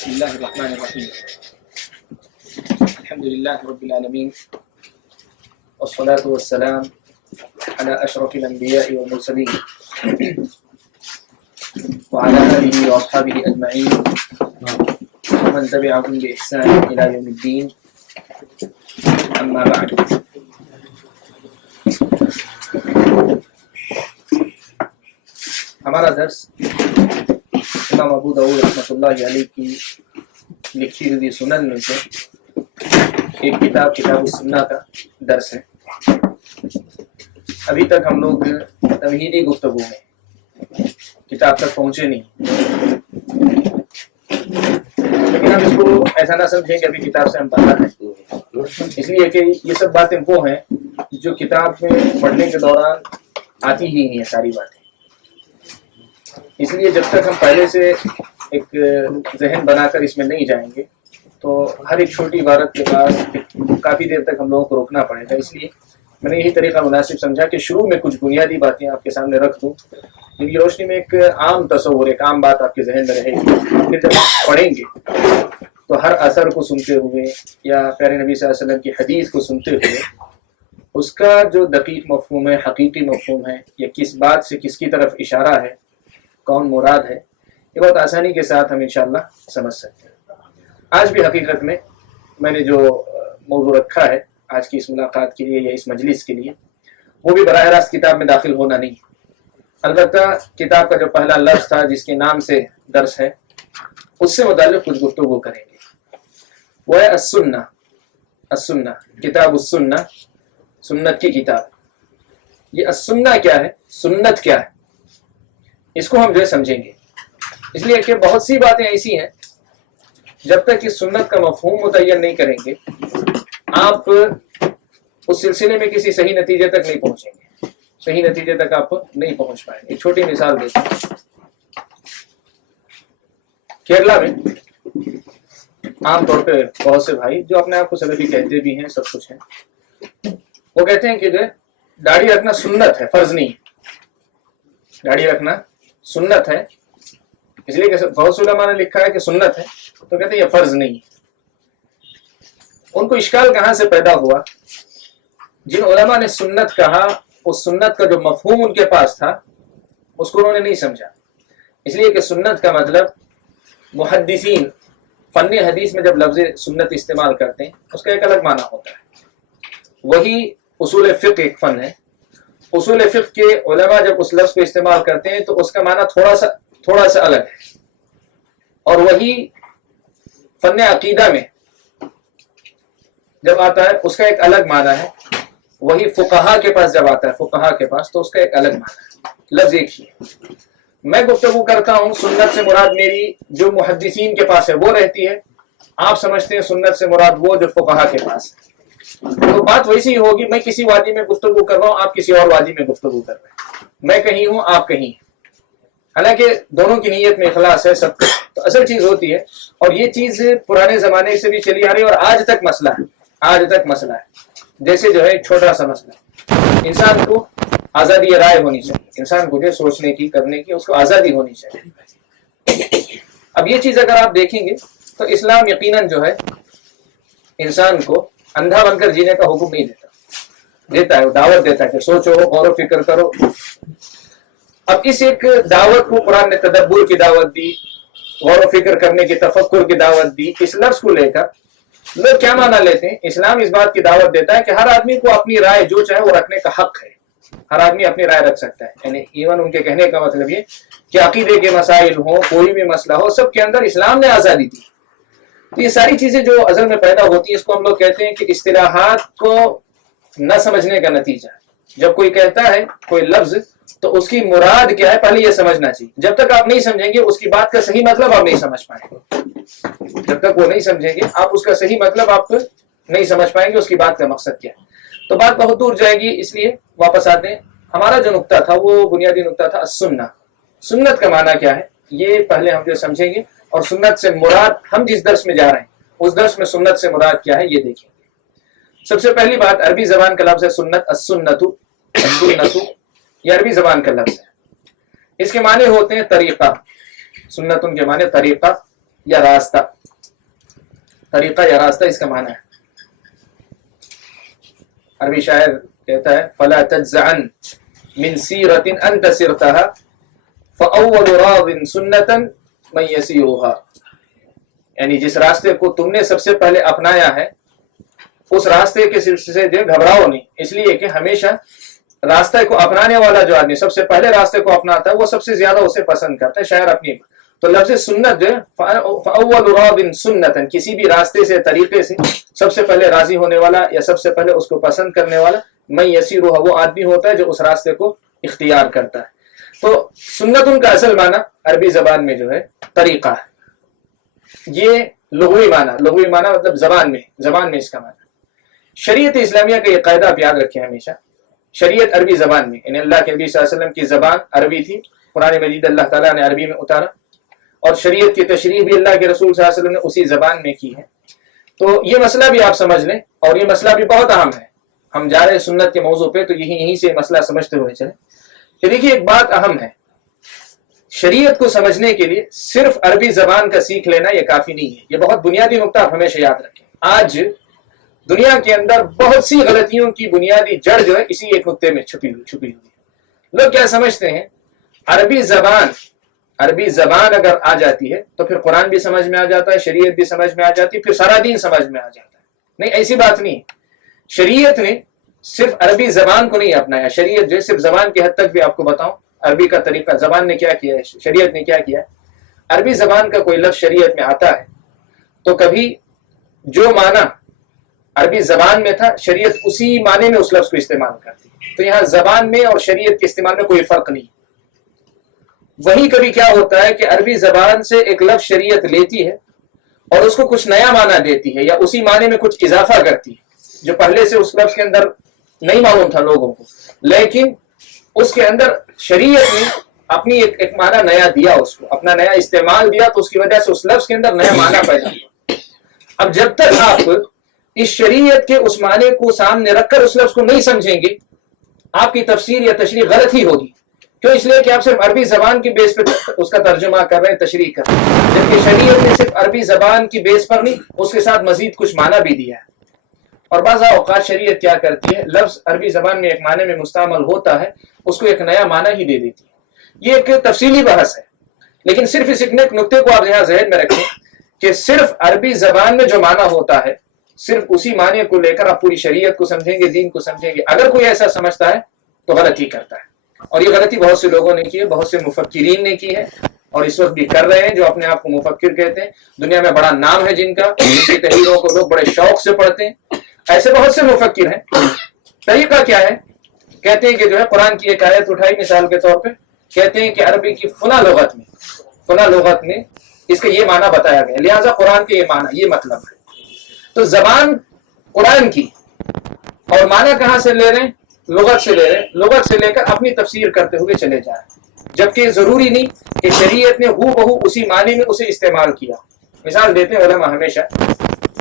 بسم الله الرحمن الرحيم الحمد لله رب العالمين والصلاة والسلام على أشرف الأنبياء والمرسلين وعلى آله وأصحابه أجمعين ومن تبعهم بإحسان إلى يوم الدين أما بعد. ہمارا درس امام ابو داؤد رحمۃ اللہ علیہ کی لکھی ہوئی سنن میں سے ایک کتاب السنہ کا درس ہے. ابھی تک ہم لوگ تمہیدی گفتگو میں کتاب تک پہنچے نہیں، لیکن ہم اس کو ایسا نہ سمجھیں کہ ابھی کتاب سے ہم باہر ہیں، اس لیے کہ یہ سب باتیں وہ ہیں جو کتاب میں پڑھنے کے دوران آتی ہی نہیں ہیں ساری باتیں. اس لیے جب تک ہم پہلے سے ایک ذہن بنا کر اس میں نہیں جائیں گے تو ہر ایک چھوٹی عبارت کے پاس کافی دیر تک ہم لوگوں کو روکنا پڑے گا. اس لیے میں نے یہی طریقہ مناسب سمجھا کہ شروع میں کچھ بنیادی باتیں آپ کے سامنے رکھ دوں، ان کی روشنی میں ایک عام تصور، ایک عام بات آپ کے ذہن میں رہے گی. پھر جب آپ پڑھیں گے تو ہر اثر کو سنتے ہوئے یا پیارے نبی صلی اللہ علیہ وسلم کی حدیث کو سنتے ہوئے اس کا جو دقیق مفہوم ہے، حقیقی مفہوم ہے، یا کس بات سے کس کی طرف اشارہ ہے، کون مراد ہے، یہ بہت آسانی کے ساتھ ہم انشاءاللہ سمجھ سکتے ہیں. آج بھی حقیقت میں میں نے جو موضوع رکھا ہے آج کی اس ملاقات کے لیے یا اس مجلس کے لیے، وہ بھی براہ راست کتاب میں داخل ہونا نہیں. البتہ کتاب کا جو پہلا لفظ تھا جس کے نام سے درس ہے، اس سے متعلق کچھ گفتگو کریں گے. وہ ہے السنہ، کتاب السنہ، سنت کی کتاب. یہ السنہ کیا ہے، سنت کیا ہے، اس کو ہم جو ہے سمجھیں گے. اس لیے کہ بہت سی باتیں ایسی ہیں جب تک اس سنت کا مفہوم متعین نہیں کریں گے آپ اس سلسلے میں کسی صحیح نتیجے تک نہیں پہنچیں گے، صحیح نتیجے تک آپ نہیں پہنچ پائیں گے. ایک چھوٹی مثال دیتا ہوں. کیرلا میں عام طور پہ بہت سے بھائی جو اپنے آپ کو سلفی کہتے بھی ہیں، سب کچھ ہیں، وہ کہتے ہیں کہ جو داڑھی رکھنا سنت ہے، فرض نہیں ہے. داڑھی رکھنا سنت ہے، اس لیے کہ بہت سے علماء نے لکھا ہے کہ سنت ہے، تو کہتے ہیں یہ فرض نہیں ہے. ان کو اشکال کہاں سے پیدا ہوا؟ جن علماء نے سنت کہا، اس سنت کا جو مفہوم ان کے پاس تھا اس کو انہوں نے نہیں سمجھا. اس لیے کہ سنت کا مطلب محدثین فن حدیث میں جب لفظ سنت استعمال کرتے ہیں اس کا ایک الگ معنی ہوتا ہے. وہی اصول فقہ ایک فن ہے، اصول فقہ کے علماء جب اس لفظ کو استعمال کرتے ہیں تو اس کا معنی تھوڑا سا الگ ہے. اور وہی فن عقیدہ میں جب آتا ہے اس کا ایک الگ معنی ہے. وہی فقہا کے پاس جب آتا ہے، فقہا کے پاس، تو اس کا ایک الگ معنی ہے. لفظ ایک ہی ہے. میں گفتگو کرتا ہوں سنت سے مراد میری جو محدثین کے پاس ہے وہ رہتی ہے، آپ سمجھتے ہیں سنت سے مراد وہ جو فقہا کے پاس ہے. تو بات ویسی ہی ہوگی. میں کسی وادی میں گفتگو کر رہا ہوں، آپ کسی اور وادی میں گفتگو کر رہے ہیں. میں کہیں ہوں، آپ کہیں ہیں، حالانکہ دونوں کی نیت میں اخلاص ہے سب. تو اصل چیز ہوتی ہے، اور یہ چیز پرانے زمانے سے بھی چلی آ رہی ہے اور آج تک مسئلہ ہے. جیسے جو ہے ایک چھوٹا سا مسئلہ ہے، انسان کو آزادی رائے ہونی چاہیے، انسان کو جو سوچنے کی، کرنے کی، اس کو آزادی ہونی چاہیے. اب یہ چیز اگر آپ دیکھیں گے تو اسلام یقیناً جو ہے انسان کو اندھا بن کر جینے کا حکم نہیں دیتا ہے، وہ دعوت دیتا ہے کہ سوچو، غور و فکر کرو. اب اس ایک دعوت کو قرآن نے تدبر کی دعوت دی، غور و فکر کرنے کی، تفکر کی دعوت دی. اس لفظ کو لے کر لوگ کیا معنی لیتے ہیں؟ اسلام اس بات کی دعوت دیتا ہے کہ ہر آدمی کو اپنی رائے جو چاہے وہ رکھنے کا حق ہے. ہر آدمی اپنی رائے رکھ سکتا ہے. یعنی ایون ان کے کہنے کا مطلب یہ کہ عقیدے کے مسائل ہوں، کوئی بھی مسئلہ ہو، سب کے اندر اسلام نے آزادی دی. تو یہ ساری چیزیں جو ازل میں پیدا ہوتی ہیں اس کو ہم لوگ کہتے ہیں کہ اصطلاحات کو نہ سمجھنے کا نتیجہ. جب کوئی کہتا ہے کوئی لفظ تو اس کی مراد کیا ہے پہلے یہ سمجھنا چاہیے. جب تک آپ نہیں سمجھیں گے اس کی بات کا صحیح مطلب آپ نہیں سمجھ پائیں گے. جب تک وہ نہیں سمجھیں گے آپ اس کا صحیح مطلب آپ نہیں سمجھ پائیں گے، اس کی بات کا مقصد کیا ہے. تو بات بہت دور جائے گی، اس لیے واپس آتے ہیں. ہمارا جو نقطہ تھا وہ بنیادی نقطہ تھا السنہ. سنت کا معنی کیا ہے یہ پہلے ہم جو سمجھیں گے، اور سنت سے مراد ہم جس درس میں جا رہے ہیں اس درس میں سنت سے مراد کیا ہے یہ دیکھیں گے. سب سے پہلی بات، عربی زبان کا لفظ ہے سنت. السنت یہ عربی زبان کا لفظ ہے. اس کے معنی ہوتے ہیں طریقہ. سنتن کے معنی طریقہ، یا راستہ. طریقہ یا راستہ اس کا معنی ہے. عربی شاعر کہتا ہے فلا تجزعن من سیرت انت سرتها فاول راض سنتا من یسیرها. یعنی جس راستے کو تم نے سب سے پہلے اپنایا ہے اس راستے کے سلسلے سے جو گھبراؤ نہیں، اس لیے کہ ہمیشہ راستے کو اپنانے والا جو آدمی سب سے پہلے راستے کو اپناتا ہے وہ سب سے زیادہ اسے پسند کرتا ہے. شاعر اپنی تو لفظ سنت جو ہے فاول راض سنتا، کسی بھی راستے سے طریقے سے سب سے پہلے راضی ہونے والا یا سب سے پہلے اس کو پسند کرنے والا من یسیرها، وہ آدمی ہوتا ہے جو اس راستے کو اختیار کرتا ہے. تو سنت ان کا اصل معنی عربی زبان میں جو ہے طریقہ ہے. یہ لغوی معنی مطلب زبان میں اس کا معنی. شریعت اسلامیہ کا یہ قاعدہ آپ یاد رکھیں ہمیشہ، شریعت عربی زبان میں، یعنی اللہ کے نبی صلی اللہ علیہ وسلم کی زبان عربی تھی، قرآن مجید اللہ تعالیٰ نے عربی میں اتارا، اور شریعت کی تشریح بھی اللہ کے رسول صلی اللہ علیہ وسلم نے اسی زبان میں کی ہے. تو یہ مسئلہ بھی آپ سمجھ لیں، اور یہ مسئلہ بھی بہت اہم ہے. ہم جا رہے ہیں سنت کے موضوع پہ تو یہیں سے مسئلہ سمجھتے ہوئے چلیں کہ دیکھیے ایک بات اہم ہے، شریعت کو سمجھنے کے لیے صرف عربی زبان کا سیکھ لینا یہ کافی نہیں ہے. یہ بہت بنیادی نقطہ آپ ہمیشہ یاد رکھیں. آج دنیا کے اندر بہت سی غلطیوں کی بنیادی جڑ جو ہے اسی ایک نقطے میں چھپی ہوئی ہے. لوگ کیا سمجھتے ہیں عربی زبان اگر آ جاتی ہے تو پھر قرآن بھی سمجھ میں آ جاتا ہے، شریعت بھی سمجھ میں آ جاتی ہے، پھر سارا دین سمجھ میں آ جاتا ہے. نہیں، ایسی بات نہیں. شریعت نے صرف عربی زبان کو نہیں اپنایا. شریعت جو صرف زبان کی حد تک بھی آپ کو بتاؤں عربی کا طریقہ زبان نے کیا کیا ہے، شریعت نے کیا کیا ہے. عربی زبان کا کوئی لفظ شریعت میں آتا ہے تو کبھی جو معنی عربی زبان میں تھا شریعت اسی معنی میں اس لفظ کو استعمال کرتی. تو یہاں زبان میں اور شریعت کے استعمال میں کوئی فرق نہیں. وہی کبھی کیا ہوتا ہے کہ عربی زبان سے ایک لفظ شریعت لیتی ہے اور اس کو کچھ نیا معنی دیتی ہے یا اسی معنی میں کچھ اضافہ کرتی ہے جو پہلے سے اس لفظ کے اندر نہیں معلوم تھا لوگوں کو، لیکن اس کے اندر شریعت نے اپنی ایک معنی نیا دیا، اس کو اپنا نیا استعمال دیا، تو اس کی وجہ سے اس لفظ کے اندر نیا معنی پیدا ہوا. اب جب تک آپ اس شریعت کے اس معنی کو سامنے رکھ کر اس لفظ کو نہیں سمجھیں گے آپ کی تفسیر یا تشریح غلط ہی ہوگی. کیوں؟ اس لیے کہ آپ صرف عربی زبان کی بیس پہ اس کا ترجمہ کر رہے ہیں، تشریح کر رہے ہیں، جبکہ شریعت نے صرف عربی زبان کی بیس پر نہیں اس کے ساتھ مزید کچھ معنی بھی دیا ہے. اور بعض اوقات شریعت کیا کرتی ہے، لفظ عربی زبان میں ایک معنی میں مستعمل ہوتا ہے اس کو ایک نیا معنی ہی دے دیتی ہے. یہ ایک تفصیلی بحث ہے، لیکن صرف اس ایک نقطے کو آپ یہاں ذہن میں رکھیں کہ صرف عربی زبان میں جو معنی ہوتا ہے صرف اسی معنی کو لے کر آپ پوری شریعت کو سمجھیں گے، دین کو سمجھیں گے. اگر کوئی ایسا سمجھتا ہے تو غلطی کرتا ہے. اور یہ غلطی بہت سے لوگوں نے کی ہے، بہت سے مفکرین نے کی ہے اور اس وقت بھی کر رہے ہیں جو اپنے آپ کو مفکر کہتے ہیں. دنیا میں بڑا نام ہے جن کا، جن کی تحریروں کو لوگ بڑے شوق سے پڑھتے ہیں. ایسے بہت سے مفکر ہیں. طریقہ کیا ہے؟ کہتے ہیں کہ جو ہے قرآن کی ایک آیت اٹھائی مثال کے طور پہ، کہتے ہیں کہ عربی کی فلاں لغت میں اس کا یہ معنی بتایا گیا، لہٰذا قرآن کے یہ معنی، یہ مطلب ہے. تو زبان قرآن کی اور معنی کہاں سے لے رہے ہیں؟ لغت سے لے رہے ہیں. لغت سے لے کر اپنی تفسیر کرتے ہوئے چلے جا رہے ہیں، جبکہ ضروری نہیں کہ شریعت نے ہو بہو اسی معنی میں اسے استعمال کیا. مثال دیتے ہیں علماء ہمیشہ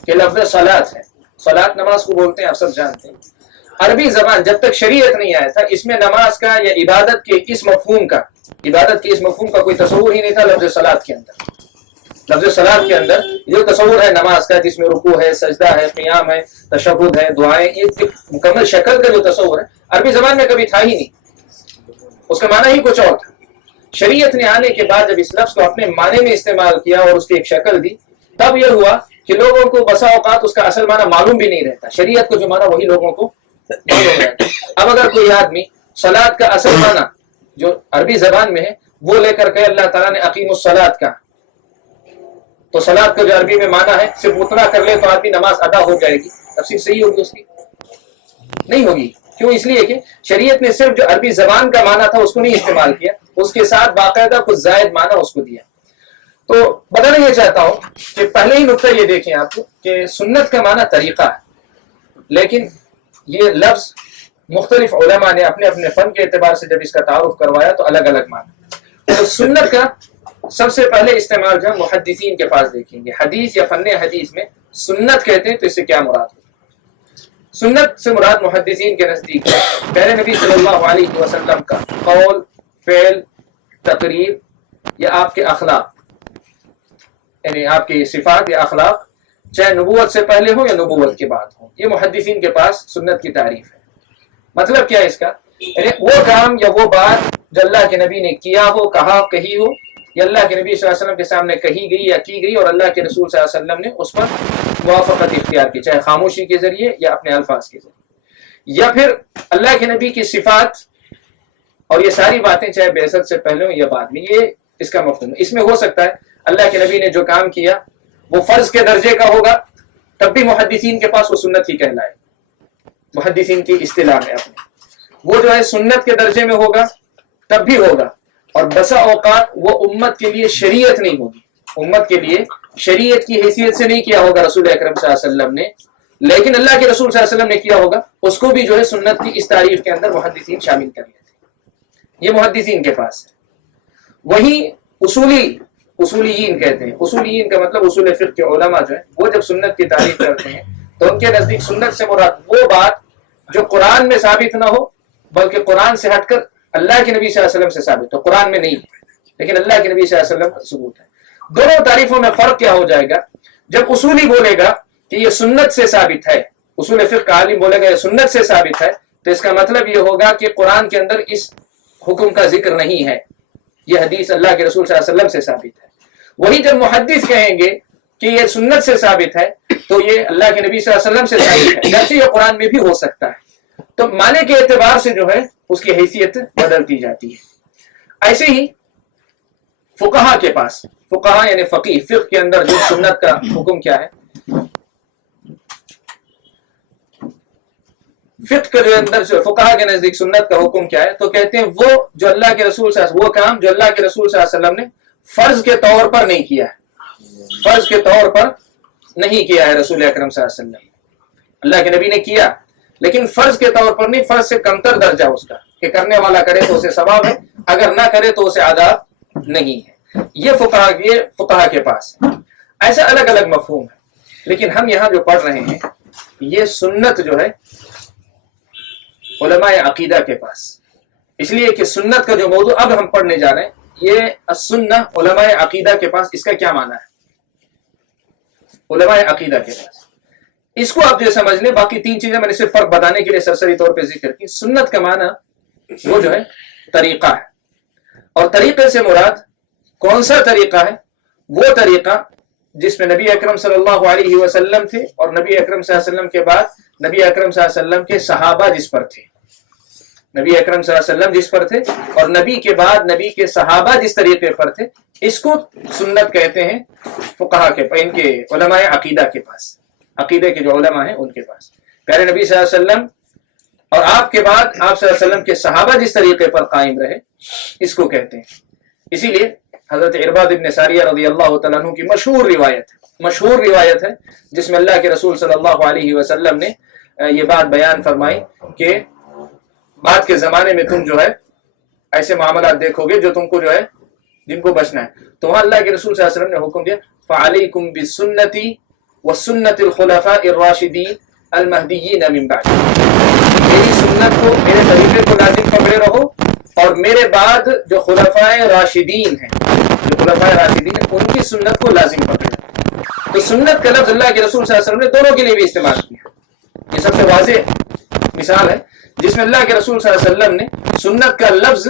کہ لفظ صلاۃ ہے، صلاۃ نماز کو بولتے ہیں، آپ سب جانتے ہیں. عربی زبان جب تک شریعت نہیں آیا تھا اس میں نماز کا یا عبادت کے اس مفہوم کا کوئی تصور ہی نہیں تھا. لفظ صلاۃ کے اندر جو تصور ہے نماز کا، جس میں رکوع ہے، سجدہ ہے، قیام ہے، تشہد ہے، دعائیں، ایک مکمل شکل کا جو تصور ہے عربی زبان میں کبھی تھا ہی نہیں. اس کا معنی ہی کچھ اور تھا. شریعت نے آنے کے بعد جب اس لفظ کو اپنے معنی میں استعمال کیا اور اس کی ایک شکل دی، تب یہ ہوا کہ لوگوں کو بسا اوقات اس کا اصل معنی معلوم بھی نہیں رہتا. شریعت کو جو معنی وہی لوگوں کو معلوم رہتا. اب اگر کوئی آدمی صلاۃ کا اصل معنی جو عربی زبان میں ہے وہ لے کر کے اللہ تعالیٰ نے اقیم الصلاۃ کا، تو صلاۃ کا جو عربی میں معنی ہے صرف اتنا کر لے تو آدمی نماز ادا ہو جائے گی. تفسیر صحیح ہوگی اس کی؟ نہیں ہوگی. کیوں؟ اس لیے کہ شریعت نے صرف جو عربی زبان کا معنی تھا اس کو نہیں استعمال کیا، اس کے ساتھ باقاعدہ کچھ زائد معنی اس کو دیا. تو بتانا یہ چاہتا ہوں کہ پہلے ہی نقطہ یہ دیکھیں آپ کو کہ سنت کا معنی طریقہ ہے، لیکن یہ لفظ مختلف علماء نے اپنے اپنے فن کے اعتبار سے جب اس کا تعارف کروایا تو الگ الگ معنی. تو سنت کا سب سے پہلے استعمال جو ہے محدثین کے پاس دیکھیں گے. حدیث یا فن حدیث میں سنت کہتے ہیں تو اس سے کیا مراد ہے؟ سنت سے مراد محدثین کے نزدیک پہلے نبی صلی اللہ علیہ وسلم کا قول، فعل، تقریر یا آپ کے اخلاق، یعنی آپ کی صفات یا اخلاق چاہے نبوت سے پہلے ہو یا نبوت کے بعد ہو. یہ محدثین کے پاس سنت کی تعریف ہے. مطلب کیا ہے اس کا؟ یعنی وہ کام یا وہ بات جو اللہ کے نبی نے کیا ہو، کہا، کہی ہو، یا اللہ کے نبی صلی اللہ علیہ وسلم کے سامنے کہی گئی یا کی گئی اور اللہ کے رسول صلی اللہ علیہ وسلم نے اس پر موافقت اختیار کی، چاہے خاموشی کے ذریعے یا اپنے الفاظ کے ذریعے، یا پھر اللہ کے نبی کی صفات اور یہ ساری باتیں چاہے بعثت سے پہلے ہو یا بعد میں. یہ اس کا مفہوم ہے. اس میں ہو سکتا ہے اللہ کے نبی نے جو کام کیا وہ فرض کے درجے کا ہوگا، تب بھی محدثین کے پاس وہ سنت ہی کہلائے. محدثین کی اصطلاح ہے اپنے، وہ جو ہے سنت کے درجے میں ہوگا تب بھی ہوگا، اور بسا اوقات وہ امت کے لیے شریعت نہیں ہوگی، امت کے لیے شریعت کی حیثیت سے نہیں کیا ہوگا رسول اکرم صلی اللہ علیہ وسلم نے، لیکن اللہ کے رسول صلی اللہ علیہ وسلم نے کیا ہوگا، اس کو بھی جو ہے سنت کی اس تعریف کے اندر محدثین شامل کر لیتے. یہ محدثین کے پاس ہے. وہیں اصولیین کہتے ہیں. اصولیین کا مطلب اصول فقہ کے علماء جو ہیں وہ جب سنت کی تعریف کرتے ہیں تو ان کے نزدیک سنت سے مراد وہ بات جو قرآن میں ثابت نہ ہو بلکہ قرآن سے ہٹ کر اللہ کے نبی صلی اللہ علیہ وسلم سے ثابت ہو. قرآن میں نہیں لیکن اللہ کے نبی صلی اللہ علیہ وسلم کا ثبوت ہے. دونوں تعریفوں میں فرق کیا ہو جائے گا؟ جب اصولی بولے گا کہ یہ سنت سے ثابت ہے، اصول فقہ کا عالم بولے گا یہ سنت سے ثابت ہے، تو اس کا مطلب یہ ہوگا کہ قرآن کے اندر اس حکم کا ذکر نہیں ہے، یہ حدیث اللہ کے رسول صلی اللہ علیہ وسلم سے ثابت ہے. وہی جب محدث کہیں گے کہ یہ سنت سے ثابت ہے تو یہ اللہ کے نبی صلی اللہ علیہ وسلم سے ثابت ہے، جیسے یہ قرآن میں بھی ہو سکتا ہے. تو معنی کے اعتبار سے جو ہے اس کی حیثیت بدلتی جاتی ہے. ایسے ہی فقہا کے پاس، فقہا یعنی فقیہ، فقہ کے اندر جو سنت کا حکم کیا ہے، فقہ کے اندر فقہا کے نزدیک سنت کا حکم کیا ہے، تو کہتے ہیں وہ جو اللہ کے رسول صلی اللہ علیہ وسلم، وہ کام جو اللہ کے رسول صلی اللہ علیہ وسلم نے فرض کے طور پر نہیں کیا ہے، فرض کے طور پر نہیں کیا ہے رسول اکرم صلی اللہ علیہ وسلم. اللہ کے نبی نے کیا لیکن فرض کے طور پر نہیں، فرض سے کمتر درجہ اس کا کہ کرنے والا کرے تو اسے ثواب ہے، اگر نہ کرے تو اسے عذاب نہیں ہے. یہ فقہا کے پاس ایسا الگ الگ مفہوم ہے. لیکن ہم یہاں جو پڑھ رہے ہیں یہ سنت جو ہے علماء عقیدہ کے پاس، اس لیے کہ سنت کا جو موضوع اب ہم پڑھنے جا رہے ہیں یہ السنہ علماء عقیدہ کے پاس، اس کا کیا معنی ہے علماء عقیدہ کے پاس، اس کو آپ جو سمجھ لیں. باقی تین چیزیں میں نے صرف فرق بتانے کے لیے سرسری طور پہ ذکر کی. سنت کا معنی وہ جو ہے طریقہ ہے، اور طریقے سے مراد کون سا طریقہ ہے؟ وہ طریقہ جس میں نبی اکرم صلی اللہ علیہ وسلم تھے اور نبی اکرم صلی اللہ علیہ وسلم کے بعد نبی اکرم صلی اللہ علیہ وسلم کے صحابہ جس پر تھے، نبی اکرم صلی اللہ علیہ وسلم جس پر تھے اور نبی کے بعد نبی کے صحابہ جس طریقے پر تھے، اس کو سنت کہتے ہیں فقہا کے، ان کے علماء عقیدہ کے پاس، عقیدے کے جو علماء ہیں ان کے پاس. پیارے نبی صلی اللہ علیہ وسلم اور آپ کے بعد آپ صلی اللہ علیہ وسلم کے صحابہ جس طریقے پر قائم رہے اس کو کہتے ہیں. اسی لیے حضرت عرباد ابن ساریہ رضی اللہ تعالیٰ عنہ کی مشہور روایت ہے جس میں اللہ کے رسول صلی اللہ علیہ وسلم نے یہ بات بیان فرمائی کہ بعد کے زمانے میں تم جو ہے ایسے معاملات دیکھو گے جو تم کو جو ہے جن کو بچنا ہے. تو وہاں اللہ کے رسول صلی اللہ علیہ وسلم نے حکم دیا فعلیکم بسنتی وسنت الخلفاء الراشدین المہدیین من بعد، میری سنت کو، میرے طریقے کو لازم پکڑے رہو، اور میرے بعد جو خلفاء راشدین ہیں، ان کی سنت کو لازم پکڑے. تو سنت کا لفظ اللہ کے رسول صلی اللہ علیہ وسلم نے دونوں کے لیے بھی استعمال کیا. یہ سب سے واضح مثال ہے جس میں اللہ کے رسول صلی اللہ علیہ وسلم نے سنت کا لفظ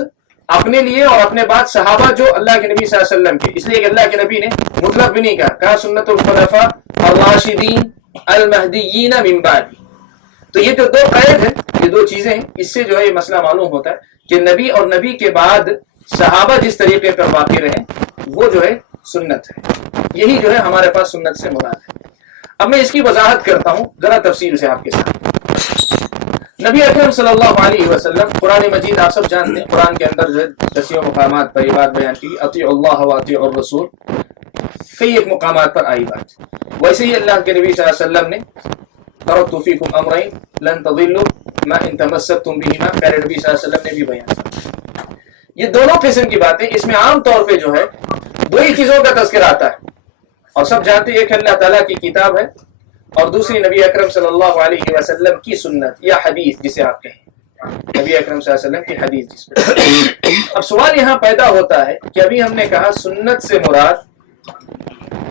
اپنے لیے اور اپنے بعد صحابہ جو اللہ کے نبی صلی اللہ علیہ وسلم کے، اس لیے کہ اللہ کے نبی نے مطلق بھی نہیں کہا سنت الخلفاء الراشدین المہدیین من بعد. تو یہ جو دو قید ہیں، یہ دو چیزیں ہیں، اس سے جو ہے یہ مسئلہ معلوم ہوتا ہے کہ نبی اور نبی کے بعد صحابہ جس طریقے پر واقع رہے وہ جو ہے سنت ہے. یہی جو ہے ہمارے پاس سنت سے مراد ہے. اب میں اس کی وضاحت کرتا ہوں ذرا تفصیل سے آپ کے ساتھ. نبی اکرم صلی اللہ علیہ وسلم، قرآن مجید آپ سب جانتے ہیں، قرآن کے اندر جو ہے دسیوں مقامات پر یہ بات بیان کی، اطیعوا اللہ واطیعوا الرسول، کئی ایک مقامات پر آئی بات. ویسے ہی اللہ کے نبی صلی اللہ علیہ وسلم نے ترکت فیکم امرین لن تضلوا ما ان تمسکتم بہما، پیارے نبی صلی اللہ علیہ وسلم نے بھی بیان کیا. یہ دونوں قسم کی باتیں، اس میں عام طور پہ جو ہے دو ہی چیزوں کا تذکر آتا ہے، اور سب جانتے ہیں ایک اللہ تعالیٰ کی کتاب ہے اور دوسری نبی اکرم صلی اللہ علیہ وسلم کی سنت یا حدیث جسے آپ کہیں، نبی اکرم صلی اللہ علیہ وسلم کی حدیث جس پہ. اب سوال یہاں پیدا ہوتا ہے کہ ابھی ہم نے کہا سنت سے مراد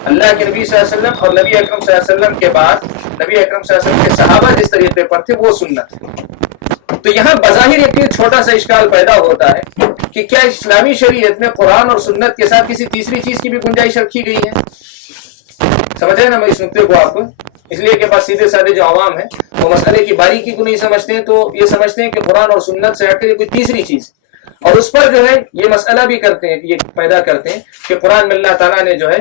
اللہ کے نبی صلی اللہ علیہ وسلم اور نبی اکرم صلی اللہ علیہ وسلم کے بعد نبی اکرم صلی اللہ علیہ وسلم کے صحابہ جس طریقے پر تھے وہ سنت ہے۔ تو یہاں بظاہر ایک چھوٹا سا اشکال پیدا ہوتا ہے کہ کیا اسلامی شریعت میں قرآن اور سنت کے ساتھ کسی تیسری چیز کی بھی گنجائش رکھی گئی ہے؟ سمجھ رہے نا میں اس نقطے کو آپ کو؟ اس لیے کہ بس سیدھے سادے جو عوام ہیں وہ مسئلے کی باریکی کو نہیں سمجھتے ہیں، تو یہ سمجھتے ہیں کہ قرآن اور سنت سے ہٹ کر کوئی تیسری چیز، اور اس پر جو ہے یہ مسئلہ بھی کرتے ہیں، یہ پیدا کرتے ہیں کہ قرآن میں اللہ تعالیٰ نے جو ہے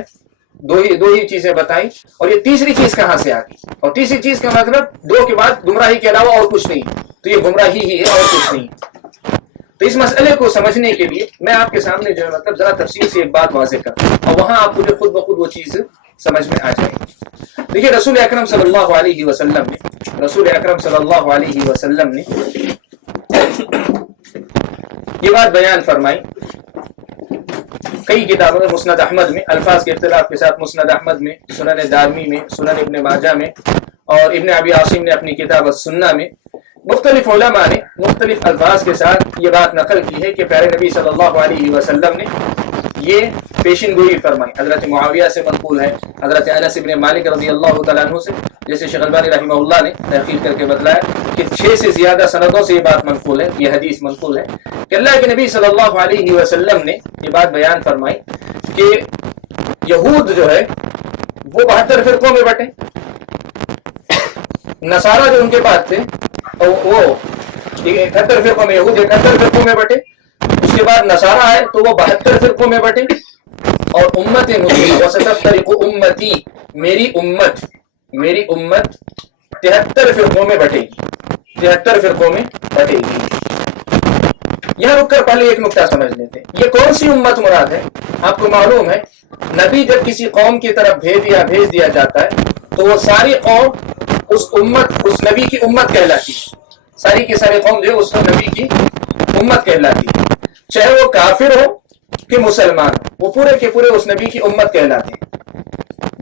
دو ہی چیزیں بتائیں اور یہ تیسری چیز کہاں سے آ گئی، اور تیسری چیز کا مطلب دو کے بعد گمراہی کے علاوہ اور کچھ نہیں، تو یہ گمراہی ہی ہے اور کچھ نہیں۔ تو اس مسئلے کو سمجھنے کے لیے میں آپ کے سامنے جو ہے مطلب ذرا تفصیل سے ایک بات واضح کرتا ہوں، اور وہاں آپ کو جو خود بخود وہ چیز سمجھ میں آ جائے گی۔ دیکھیے رسول اکرم صلی اللہ علیہ وسلم نے یہ بات بیان فرمائی کئی کتابوں میں، مسند احمد میں الفاظ کے اختلاف کے ساتھ، مسند احمد میں، سنن دارمی میں، سنن ابن ماجہ میں، اور ابن ابی عاصم نے اپنی کتاب السنہ میں مختلف علماء نے مختلف الفاظ کے ساتھ یہ بات نقل کی ہے کہ پیارے نبی صلی اللہ علیہ وسلم نے یہ پیشن گوئی فرمائی۔ حضرت معاویہ سے منقول ہے، حضرت انس بن مالک رضی اللہ تعالیٰ عنہ سے، جیسے شیخ البانی رحمہ اللہ نے تحقیق کر کے بتلایا کہ 6 سے زیادہ سندوں سے یہ بات منقول ہے، یہ حدیث منقول ہے کہ اللہ کے نبی صلی اللہ علیہ وسلم نے یہ بات بیان فرمائی کہ یہود جو ہے وہ 72 فرقوں میں بٹے، نصارہ جو ان کے پاس تھے وہ 71 فرقوں میں، یہود 71 فرقوں میں بٹے، اس کے بعد نصارہ آئے تو وہ 72 فرقوں میں بٹے، اور امت مسلم وستفترق امتی، میری امت 73 فرقوں میں بٹے گی، 73 فرقوں میں بٹے گی۔ یہاں رک کر پہلے ایک نقطہ سمجھ لیتے ہیں، یہ کون سی امت مراد ہے؟ آپ کو معلوم ہے نبی جب کسی قوم کی طرف بھیج دیا جاتا ہے تو وہ ساری قوم اس نبی کی امت کہلاتی ہے، ساری کی ساری قوم جو ہے اس نبی کی امت کہلاتی ہے، چاہے وہ کافر ہو کہ مسلمان، وہ پورے کے پورے اس نبی کی امت کہلاتے ہیں۔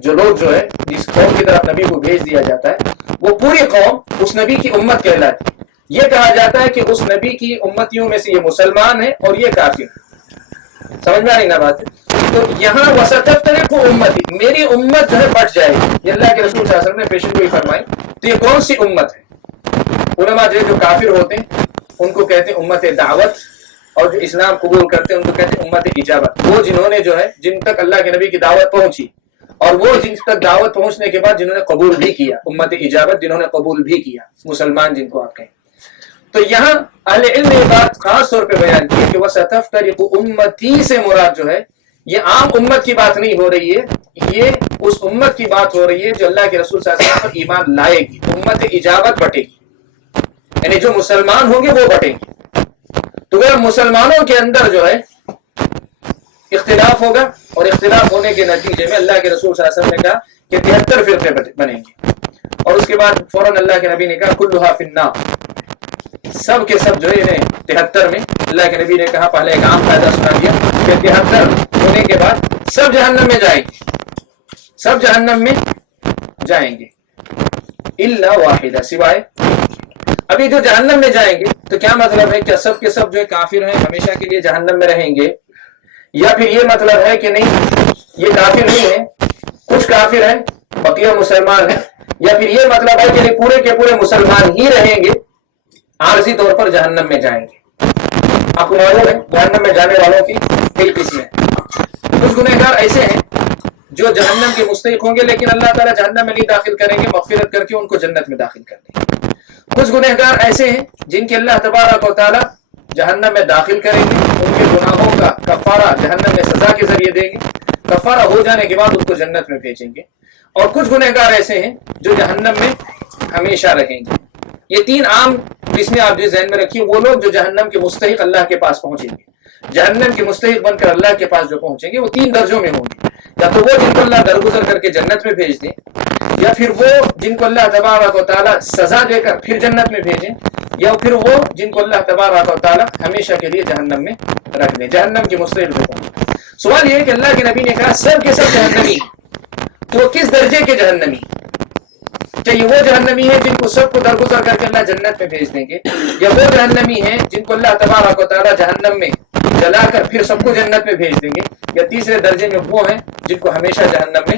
جو لوگ جو ہے جس قوم کی طرف نبی کو بھیج دیا جاتا ہے وہ پوری قوم اس نبی کی امت کہلاتی ہے۔ یہ کہا جاتا ہے کہ اس نبی کی امتیوں میں سے یہ مسلمان ہے اور یہ کافر، سمجھ میں آ رہی نا بات؟ تو یہاں وستفترق امتی، میری امت جو ہے بٹ جائے گی، یہ اللہ کے رسول صلی اللہ علیہ وسلم نے پیشن گوئی فرمائی۔ تو یہ کون سی امت ہے؟ علماء جو کافر ہوتے ہیں ان کو کہتے ہیں امت دعوت، اور جو اسلام قبول کرتے ہیں ان کو کہتے ہیں امت اجابت، وہ جنہوں نے جو ہے جن تک اللہ کے نبی کی دعوت پہنچی، اور وہ جن تک دعوت پہنچنے کے بعد جنہوں نے قبول بھی کیا، امت اجابت جنہوں نے قبول بھی کیا، مسلمان جن کو آپ کہیں۔ تو یہاں اہل علم نے یہ بات خاص طور پہ بیان کی کہ وَسَتَفْتَرِقُ أُمَّتِي سے مراد جو ہے یہ عام امت کی بات نہیں ہو رہی ہے، یہ اس امت کی بات ہو رہی ہے جو اللہ کے رسول صلی اللہ علیہ وسلم پر ایمان لائے گی، امت اجابت بٹے گی، یعنی جو مسلمان ہوں گے وہ بٹیں گے۔ تو وہ مسلمانوں کے اندر جو ہے اختلاف ہوگا، اور اختلاف ہونے کے نتیجے میں اللہ کے رسول صلی اللہ علیہ وسلم نے کہا کہ 73 فرقے بنیں گے، اور اس کے بعد فوراً اللہ کے نبی نے کہا کلھا فی النار، سب کے سب جو ہے انہیں 73 میں اللہ کے نبی نے کہا، پہلے ایک عام قاعدہ سنا دیا کہ 73 ہونے کے بعد سب جہنم میں جائیں گے، سب جہنم میں جائیں گے الا واحدہ، سوائے، ابھی جو جہنم میں جائیں گے تو کیا مطلب ہے؟ کیا سب کے سب جو ہے کافر ہیں ہمیشہ کے لیے جہنم میں رہیں گے، یا پھر یہ مطلب ہے کہ نہیں یہ کافر نہیں ہے، کچھ کافر ہیں بقیہ مسلمان ہیں، یا پھر یہ مطلب ہے کہ پورے کے پورے مسلمان ہی رہیں گے، عارضی طور پر جہنم میں جائیں گے؟ آپ کو معلوم ہے جہنم میں جانے والوں کی کئی قسمیں، کچھ گنہگار ایسے ہیں جو جہنم کے مستحق ہوں گے لیکن اللہ تعالیٰ جہنم میں نہیں داخل کریں گے، مغفرت کر کے ان کو جنت میں داخل کر دیں گے۔ کچھ گنہگار ایسے ہیں جن کے اللہ تبارک و تعالیٰ جہنم میں داخل کریں گے، ان کے گناہوں کا کفارہ جہنم میں سزا کے ذریعے دیں گے، کفارہ ہو جانے کے بعد ان کو جنت میں بھیجیں گے۔ اور کچھ گنہگار ایسے ہیں جو جہنم میں ہمیشہ رہیں گے۔ یہ 3 عام قسمیں آپ جو ذہن میں رکھیے، وہ لوگ جو جہنم کے مستحق اللہ کے پاس پہنچیں گے، جہنم کے مستحق بن کر اللہ کے پاس جو پہنچیں گے، وہ 3 درجوں میں ہوں گے، یا تو وہ جن کو اللہ درگزر کر کے جنت میں بھیج دیں، یا پھر وہ جن کو اللہ تبارک و تعالیٰ سزا دے کر پھر جنت میں بھیجیں، یا پھر وہ جن کو اللہ تبارک و تعالیٰ ہمیشہ کے لیے جہنم میں رکھ دیں، جہنم کے مستحق ہوتا ہے۔ سوال یہ ہے کہ اللہ کے نبی نے کہا سب کے سب جہنمی، تو وہ کس درجے کے جہنمی؟ کیا یہ وہ جہنمی ہے جن کو سب کو درگزر کر کے اللہ جنت میں بھیج دیں گے، یا وہ جہنمی ہیں جن کو اللہ تبارک و تعالیٰ جہنم میں جلا کر پھر سب کو جنت میں بھیج دیں گے، یا تیسرے درجے میں وہ ہیں جن کو ہمیشہ جہنم میں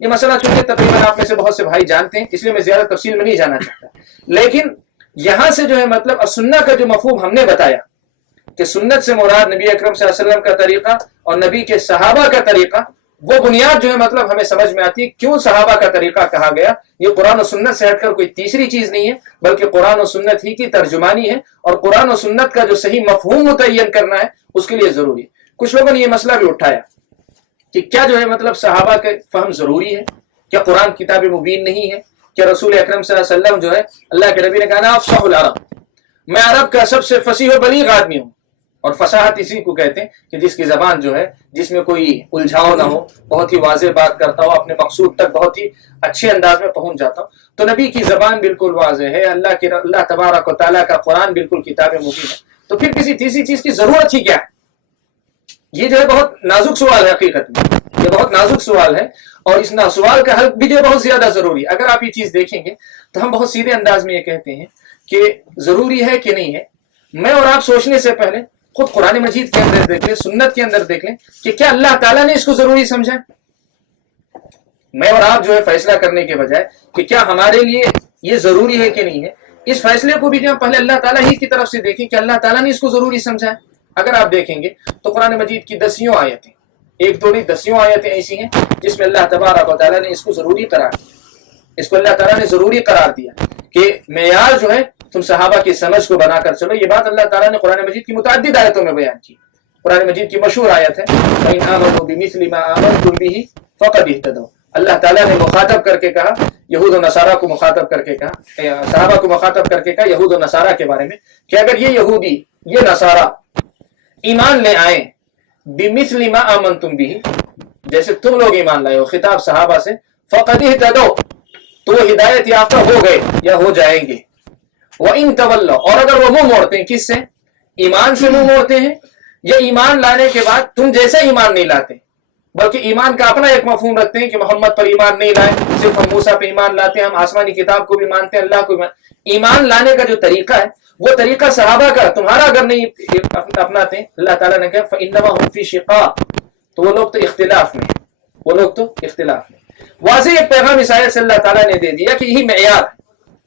یہ مسئلہ چونکہ تقریباً آپ میں سے بہت سے بھائی جانتے ہیں، اس لیے میں زیادہ تفصیل میں نہیں جانا چاہتا، لیکن یہاں سے جو ہے مطلب سنت کا جو مفہوم ہم نے بتایا کہ سنت سے مراد نبی اکرم صلی اللہ علیہ وسلم کا طریقہ اور نبی کے صحابہ کا طریقہ، وہ بنیاد جو ہے مطلب ہمیں سمجھ میں آتی ہے کیوں صحابہ کا طریقہ کہا گیا۔ یہ قرآن و سنت سے ہٹ کر کوئی تیسری چیز نہیں ہے، بلکہ قرآن و سنت ہی کی ترجمانی ہے، اور قرآن و سنت کا جو صحیح مفہوم متعین کرنا ہے اس کے لیے ضروری ہے۔ کچھ لوگوں نے یہ مسئلہ بھی اٹھایا کہ کیا جو ہے مطلب صحابہ کا فہم ضروری ہے، کیا قرآن کتاب مبین نہیں ہے، کیا رسول اکرم صلی اللہ علیہ وسلم جو ہے اللہ کے نبی نے کہا نا افصح العرب، میں عرب کا سب سے فصیح و بلیغ آدمی ہوں، اور فصاحت اسی کو کہتے ہیں کہ جس کی زبان جو ہے جس میں کوئی الجھاؤ نہ ہو، بہت ہی واضح بات کرتا ہو، اپنے مقصود تک بہت ہی اچھے انداز میں پہنچ جاتا ہوں۔ تو نبی کی زبان بالکل واضح ہے، اللہ تبارک و تعالیٰ کا قرآن بالکل کتاب مبین ہے، تو پھر کسی تیسری چیز کی ضرورت ہی کیا ہے؟ یہ جو ہے بہت نازک سوال ہے، حقیقت میں یہ بہت نازک سوال ہے، اور اس سوال کا حل بھی جو ہے بہت زیادہ ضروری ہے۔ اگر آپ یہ چیز دیکھیں گے تو ہم بہت سیدھے انداز میں یہ کہتے ہیں کہ ضروری ہے کہ نہیں ہے۔ میں اور آپ سوچنے سے پہلے خود قرآن مجید کے اندر دیکھ لیں، سنت کے اندر دیکھ لیں کہ کیا اللہ تعالیٰ نے اس کو ضروری سمجھا۔ میں اور آپ جو ہے فیصلہ کرنے کے بجائے کہ کیا ہمارے لیے یہ ضروری ہے کہ نہیں ہے، اس فیصلے کو بھی جو پہلے اللہ تعالیٰ ہی کی طرف سے دیکھیں کہ اللہ تعالیٰ نے اس کو ضروری سمجھا ہے۔ اگر آپ دیکھیں گے تو قرآن مجید کی دسیوں آیتیں، ایک دو نہیں دسیوں آیتیں ایسی ہیں جس میں اللہ تبارک و تعالیٰ نے اس کو ضروری قرار دیا، اس کو اللہ تعالیٰ نے ضروری قرار دیا کہ معیار جو ہے تم صحابہ کی سمجھ کو بنا کر چلو۔ یہ بات اللہ تعالیٰ نے قرآن مجید کی متعدد آیتوں میں بیان کی۔ قرآن مجید کی مشہور آیت ہے فَإِنْ آمَنُوا بِمِثْلِ مَا آمَنْتُمْ بِهِ فَقَدِ اهْتَدَوْا۔ اللہ تعالیٰ نے مخاطب کر کے کہا، یہود و نصارہ کو مخاطب کر کے کہا، صحابہ کو مخاطب کر کے کہا یہود و نصارہ کے بارے میں کہ اگر یہ یہودی یہ نصارہ ایمان لے آئیں بِمِثْلِ مَا آمَنْتُمْ بِهِ، جیسے تم لوگ ایمان لائے ہو، خطاب صحابہ سے، فَقَدِ اهْتَدَوْا، تو وہ ہدایت یافتہ ہو گئے یا ہو جائیں گے۔ وَإِن تَوَلَّوْا، اور اگر وہ منہ موڑتے ہیں، کس سے؟ ایمان سے منہ موڑتے ہیں، یا ایمان لانے کے بعد تم جیسا ایمان نہیں لاتے، بلکہ ایمان کا اپنا ایک مفہوم رکھتے ہیں کہ محمد پر ایمان نہیں لائے، صرف ہم موسیٰ پہ ایمان لاتے ہیں، ہم آسمانی کتاب کو بھی مانتے ہیں، اللہ کو بھی ایمان لانے کا جو طریقہ ہے وہ طریقہ صحابہ کا تمہارا اگر نہیں اپناتے ہیں، اللہ تعالیٰ نے کہا فَإِنَّمَا هُمْ فِي شِقَاقٍ، تو وہ لوگ تو اختلاف میں، وہ لوگ تو اختلاف میں۔ واضح ایک پیغام اس آیت سے اللہ تعالیٰ نے دے دیا کہ یہی معیار ہے،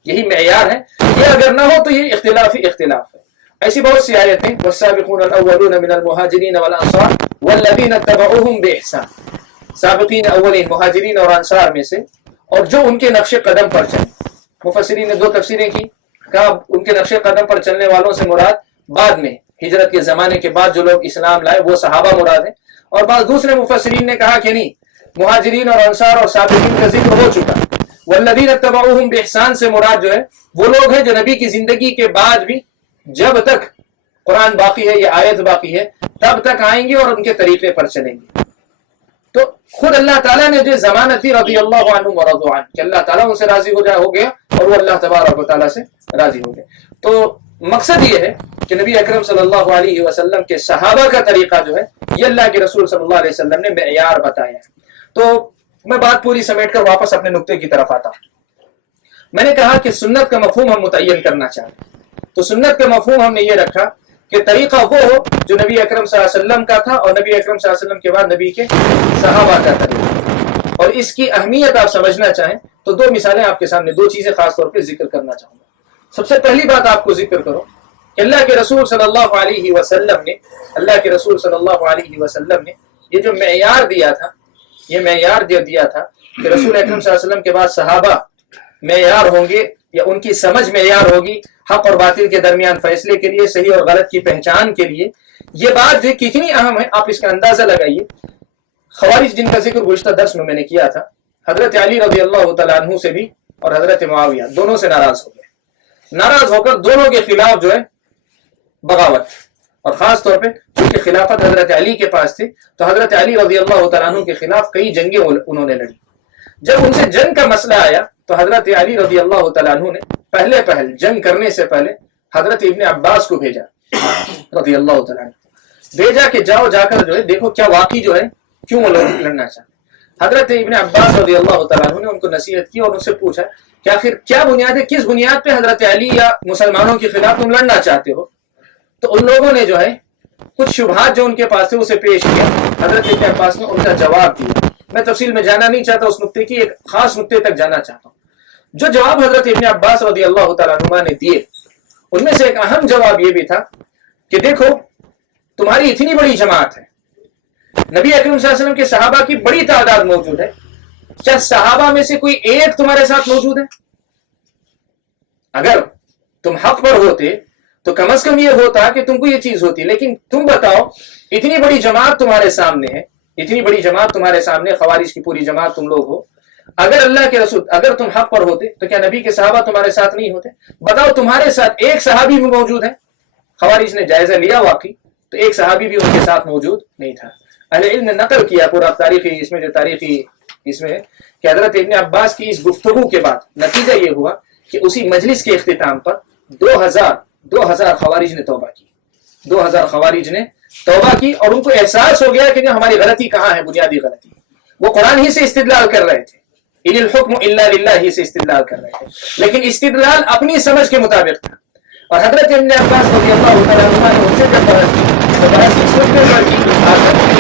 یہی معیار ہے، یہ اگر نہ ہو تو یہ اختلاف ہی اختلاف ہے۔ ایسی بہت سی آیتیں والسابقون الاولون من المہاجرین والانصار والذین اتبعوہم بإحسان، سابقین اولین مہاجرین اور انصار میں سے اور جو ان کے نقش قدم پر چلے۔ مفسرین نے دو تفسیریں کی، کہا ان کے نقش قدم پر چلنے والوں سے مراد بعد میں ہجرت کے زمانے کے بعد جو لوگ اسلام لائے وہ صحابہ مراد ہیں، اور بعض دوسرے مفسرین نے کہا کہ نہیں، مہاجرین اور انصار اور سابقین کا ذکر ہو چکا۔ والذین اتبعوہم بإحسان سے مراد جو ہے وہ لوگ ہیں جو نبی کی زندگی کے بعد بھی جب تک قرآن باقی ہے، یہ آیت باقی ہے، تب تک آئیں گے اور ان کے طریقے پر چلیں گے۔ تو خود اللہ تعالیٰ نے جو ضمانت دی رضی اللہ عنہم ورضوا عنہ کہ اللہ تعالیٰ ان سے راضی ہو گیا اور وہ اللہ تبارک و تعالیٰ سے راضی ہو گئے۔ تو مقصد یہ ہے کہ نبی اکرم صلی اللہ علیہ وسلم کے صحابہ کا طریقہ جو ہے یہ اللہ کے رسول صلی اللہ علیہ وسلم نے معیار بتایا ہے۔ تو میں بات پوری سمیٹ کر واپس اپنے نقطے کی طرف آتا ہوں۔ میں نے کہا کہ سنت کا مفہوم ہم متعین کرنا چاہتے ہیں، تو سنت کا مفہوم ہم نے یہ رکھا کہ طریقہ وہ ہو جو نبی اکرم صلی اللہ علیہ وسلم کا تھا اور نبی اکرم صلی اللہ علیہ وسلم کے بعد نبی کے صحابہ کا طریقہ۔ اور اس کی اہمیت آپ سمجھنا چاہیں تو دو مثالیں آپ کے سامنے، دو چیزیں خاص طور پہ ذکر کرنا چاہوں گا۔ سب سے پہلی بات آپ کو ذکر کرو کہ اللہ کے رسول صلی اللہ علیہ وسلم نے، اللہ کے رسول صلی اللہ علیہ وسلم نے یہ جو معیار دیا تھا، یہ معیار دیا تھا کہ رسول اکرم صلی اللہ علیہ وسلم کے بعد صحابہ معیار ہوں گے یا ان کی سمجھ معیار ہوگی حق اور باطل کے درمیان فیصلے کے لیے، صحیح اور غلط کی پہچان کے لیے۔ یہ بات جو کتنی اہم ہے آپ اس کا اندازہ لگائیے۔ خوارج جن کا ذکر گزشتہ درس میں نے کیا تھا، حضرت علی رضی اللہ تعالیٰ عنہ سے بھی اور حضرت معاویہ دونوں سے ناراض ہو گئے، ناراض ہو کر دونوں کے خلاف جو ہے بغاوت، اور خاص طور پہ چونکہ خلافت حضرت علی کے پاس تھی تو حضرت علی رضی اللہ تعالیٰ عنہ کے خلاف کئی جنگیں انہوں نے لڑی۔ جب ان سے جنگ کا مسئلہ آیا تو حضرت علی رضی اللہ تعالیٰ عنہ نے پہلے جنگ کرنے سے پہلے حضرت ابن عباس کو بھیجا رضی اللہ تعالیٰ عنہ، بھیجا کہ جاؤ جا کر جو ہے دیکھو کیا واقعی جو ہے کیوں وہ لوگ لڑنا چاہتے۔ حضرت ابن عباس رضی اللہ تعالیٰ عنہ نے ان کو نصیحت کی اور ان سے پوچھا کہ آخر کیا بنیاد ہے، کس بنیاد پہ حضرت علی یا مسلمانوں کے خلاف تم لڑنا چاہتے ہو؟ تو ان لوگوں نے جو ہے کچھ شبہات جو ان کے پاس تھے اسے پیش کیا۔ حضرت ابن عباس نے ان کا جواب دیا میں تفصیل میں جانا نہیں چاہتا، اس نقطے کی ایک خاص نقطے تک جانا چاہتا ہوں. جو جواب حضرت ابن عباس رضی اللہ تعالیٰ عنہ نے دیے ان میں سے ایک اہم جواب یہ بھی تھا کہ دیکھو تمہاری اتنی بڑی جماعت ہے، نبی اکرم صلی اللہ علیہ وسلم کے صحابہ کی بڑی تعداد موجود ہے، کیا صحابہ میں سے کوئی ایک تمہارے ساتھ موجود ہے؟ اگر تم حق پر ہوتے تو کم از کم یہ ہوتا کہ تم کو یہ چیز ہوتی، لیکن تم بتاؤ اتنی بڑی جماعت تمہارے سامنے ہے، اتنی بڑی جماعت تمہارے سامنے، خوارج کی پوری جماعت تم لوگ ہو، اگر اللہ کے رسول اگر تم حق پر ہوتے تو کیا نبی کے صحابہ تمہارے ساتھ نہیں ہوتے؟ بتاؤ تمہارے ساتھ ایک صحابی بھی موجود ہے؟ خوارج نے جائزہ لیا واقعی تو ایک صحابی بھی ان کے ساتھ موجود نہیں تھا. اہل علم نے نقل کیا پورا تاریخی اس میں کہ حضرت ابن عباس کی اس گفتگو کے بعد نتیجہ یہ ہوا کہ اسی مجلس کے اختتام پر 2000 خوارج نے توبہ کی. 2000 خوارج نے توبہ کی اور ان کو احساس ہو گیا کہ ہماری غلطی کہاں ہے، بنیادی غلطی. وہ قرآن ہی سے استدلال کر رہے تھے، ان الحکم الا للہ ہی سے استدلال کر رہے تھے، لیکن استدلال اپنی سمجھ کے مطابق تھا. اور حضرت ابن عباس رضی اللہ تعالیٰ عنہ نے ان سے جب بحث کی تو بحث اس وقت پر کی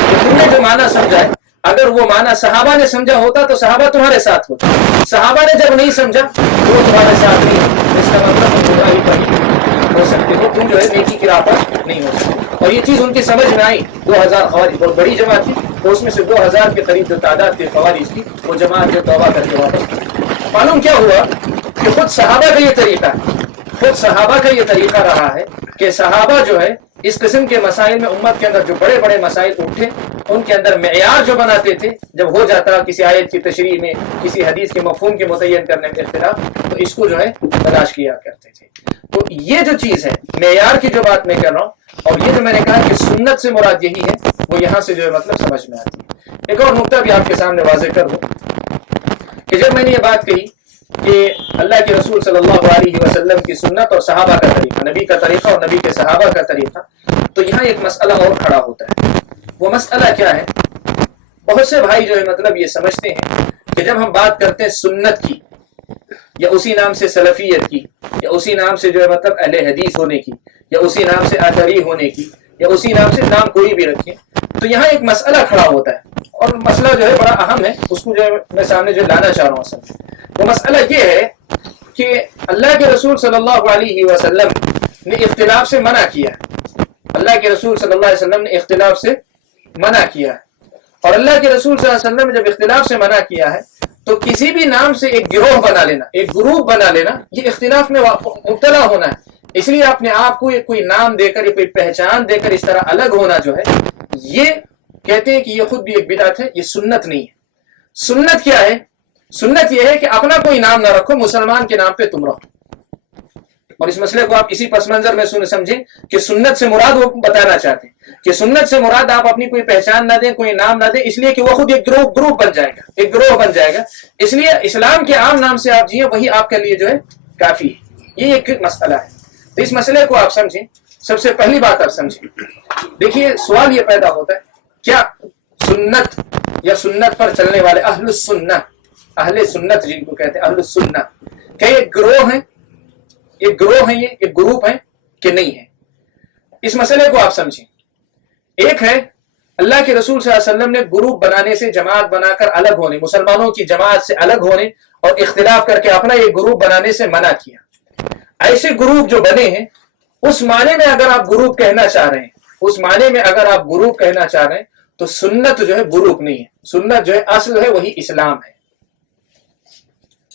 کہ تم نے جو معنی سمجھا ہے، اگر وہ معنی صحابہ نے سمجھا ہوتا تو صحابہ تمہارے ساتھ ہوتا، صحابہ نے جب نہیں سمجھا تو وہ تمہارے ساتھ نہیں ہے. اس کا مطلب تم گمراہی پر ہی ہو سکتے ہو، تم جو ہے نیکی کی راہ پر نہیں ہو سکتے. اور یہ چیز ان کی سمجھ میں آئی. 2000 خوارج بہت بڑی جماعت تھی، تو اس میں سے 2000 کے قریب جو تعداد تھی خوارج کی، وہ جماعت جو توبہ کر کے واپس. معلوم کیا ہوا کہ خود صحابہ کا یہ طریقہ ہے، خود صحابہ کا یہ طریقہ رہا ہے کہ صحابہ جو ہے اس قسم کے مسائل میں امت کے اندر جو بڑے بڑے مسائل اٹھے ان کے اندر معیار جو بناتے تھے، جب ہو جاتا کسی آیت کی تشریح میں، کسی حدیث کے مفہوم کے متعین کرنے میں اختلاف، تو اس کو جو ہے تلاش کیا کرتے تھے. تو یہ جو چیز ہے معیار کی جو بات میں کر رہا ہوں، اور یہ جو میں نے کہا کہ سنت سے مراد یہی ہے، وہ یہاں سے جو ہے مطلب سمجھ میں آتی ہے. ایک اور نقطہ بھی آپ کے سامنے واضح کر دوں کہ جب میں نے یہ بات کہی کہ اللہ کے رسول صلی اللہ علیہ وسلم کی سنت اور صحابہ کا طریقہ، نبی کا طریقہ اور نبی کے صحابہ کا طریقہ، تو یہاں ایک مسئلہ اور کھڑا ہوتا ہے. وہ مسئلہ کیا ہے؟ بہت سے بھائی جو ہے مطلب یہ سمجھتے ہیں کہ جب ہم بات کرتے ہیں سنت کی، یا اسی نام سے سلفیت کی، یا اسی نام سے جو ہے مطلب اہل حدیث ہونے کی، یا اسی نام سے اثری ہونے کی، یا اسی نام سے نام کوئی بھی رکھیں، تو یہاں ایک مسئلہ کھڑا ہوتا ہے، اور مسئلہ جو ہے بڑا اہم ہے، اس کو جو ہے میں سامنے جو لانا چاہ رہا ہوں. اصل وہ مسئلہ یہ ہے کہ اللہ کے رسول صلی اللہ علیہ وسلم نے اختلاف سے منع کیا ہے. اللہ کے رسول صلی اللہ علیہ وسلم نے اختلاف سے منع کیا ہے، اور اللہ کے رسول صلی اللہ علیہ وسلم نے جب اختلاف سے منع کیا ہے تو کسی بھی نام سے ایک گروہ بنا لینا، ایک گروپ بنا لینا، یہ اختلاف میں مبتلا ہونا ہے. اس لیے اپنے آپ کو کوئی نام دے کر، کوئی پہچان دے کر اس طرح الگ ہونا جو ہے، یہ کہتے ہیں کہ یہ خود بھی ایک بدعت ہے، یہ سنت نہیں ہے. سنت کیا ہے؟ سنت یہ ہے کہ اپنا کوئی نام نہ رکھو، مسلمان کے نام پہ تم رہو. اور اس مسئلے کو آپ اسی پس منظر میں سمجھیں کہ سنت سے مراد وہ بتانا چاہتے ہیں کہ سنت سے مراد آپ اپنی کوئی پہچان نہ دیں، کوئی نام نہ دیں، اس لیے کہ وہ خود ایک گروہ بن جائے گا، ایک گروہ بن جائے گا. اس لیے اسلام کے عام نام سے آپ جئیں، وہی آپ کے لیے جو ہے کافی ہے. یہ ایک مسئلہ ہے. تو اس مسئلے کو آپ سمجھیں. سب سے پہلی بات آپ سمجھیں، دیکھیے سوال یہ پیدا ہوتا ہے، کیا سنت یا سنت پر چلنے والے اہل السنہ، اہل سنت جن کو کہتے ہیں اہل السنہ، کیا یہ گروہ ہیں؟ یہ گروہ ہیں، یہ گروپ ہیں کہ نہیں ہے؟ اس مسئلے کو آپ سمجھیں. ایک ہے اللہ کے رسول صلی اللہ علیہ وسلم نے گروپ بنانے سے، جماعت بنا کر الگ ہونے، مسلمانوں کی جماعت سے الگ ہونے اور اختلاف کر کے اپنا یہ گروپ بنانے سے منع کیا. ایسے گروپ جو بنے ہیں، اس معنی میں اگر آپ گروپ کہنا چاہ رہے ہیں، اس معنی میں اگر آپ گروپ کہنا چاہ رہے ہیں تو سنت جو ہے گروپ نہیں ہے. سنت جو ہے اصل ہے وہی اسلام ہے.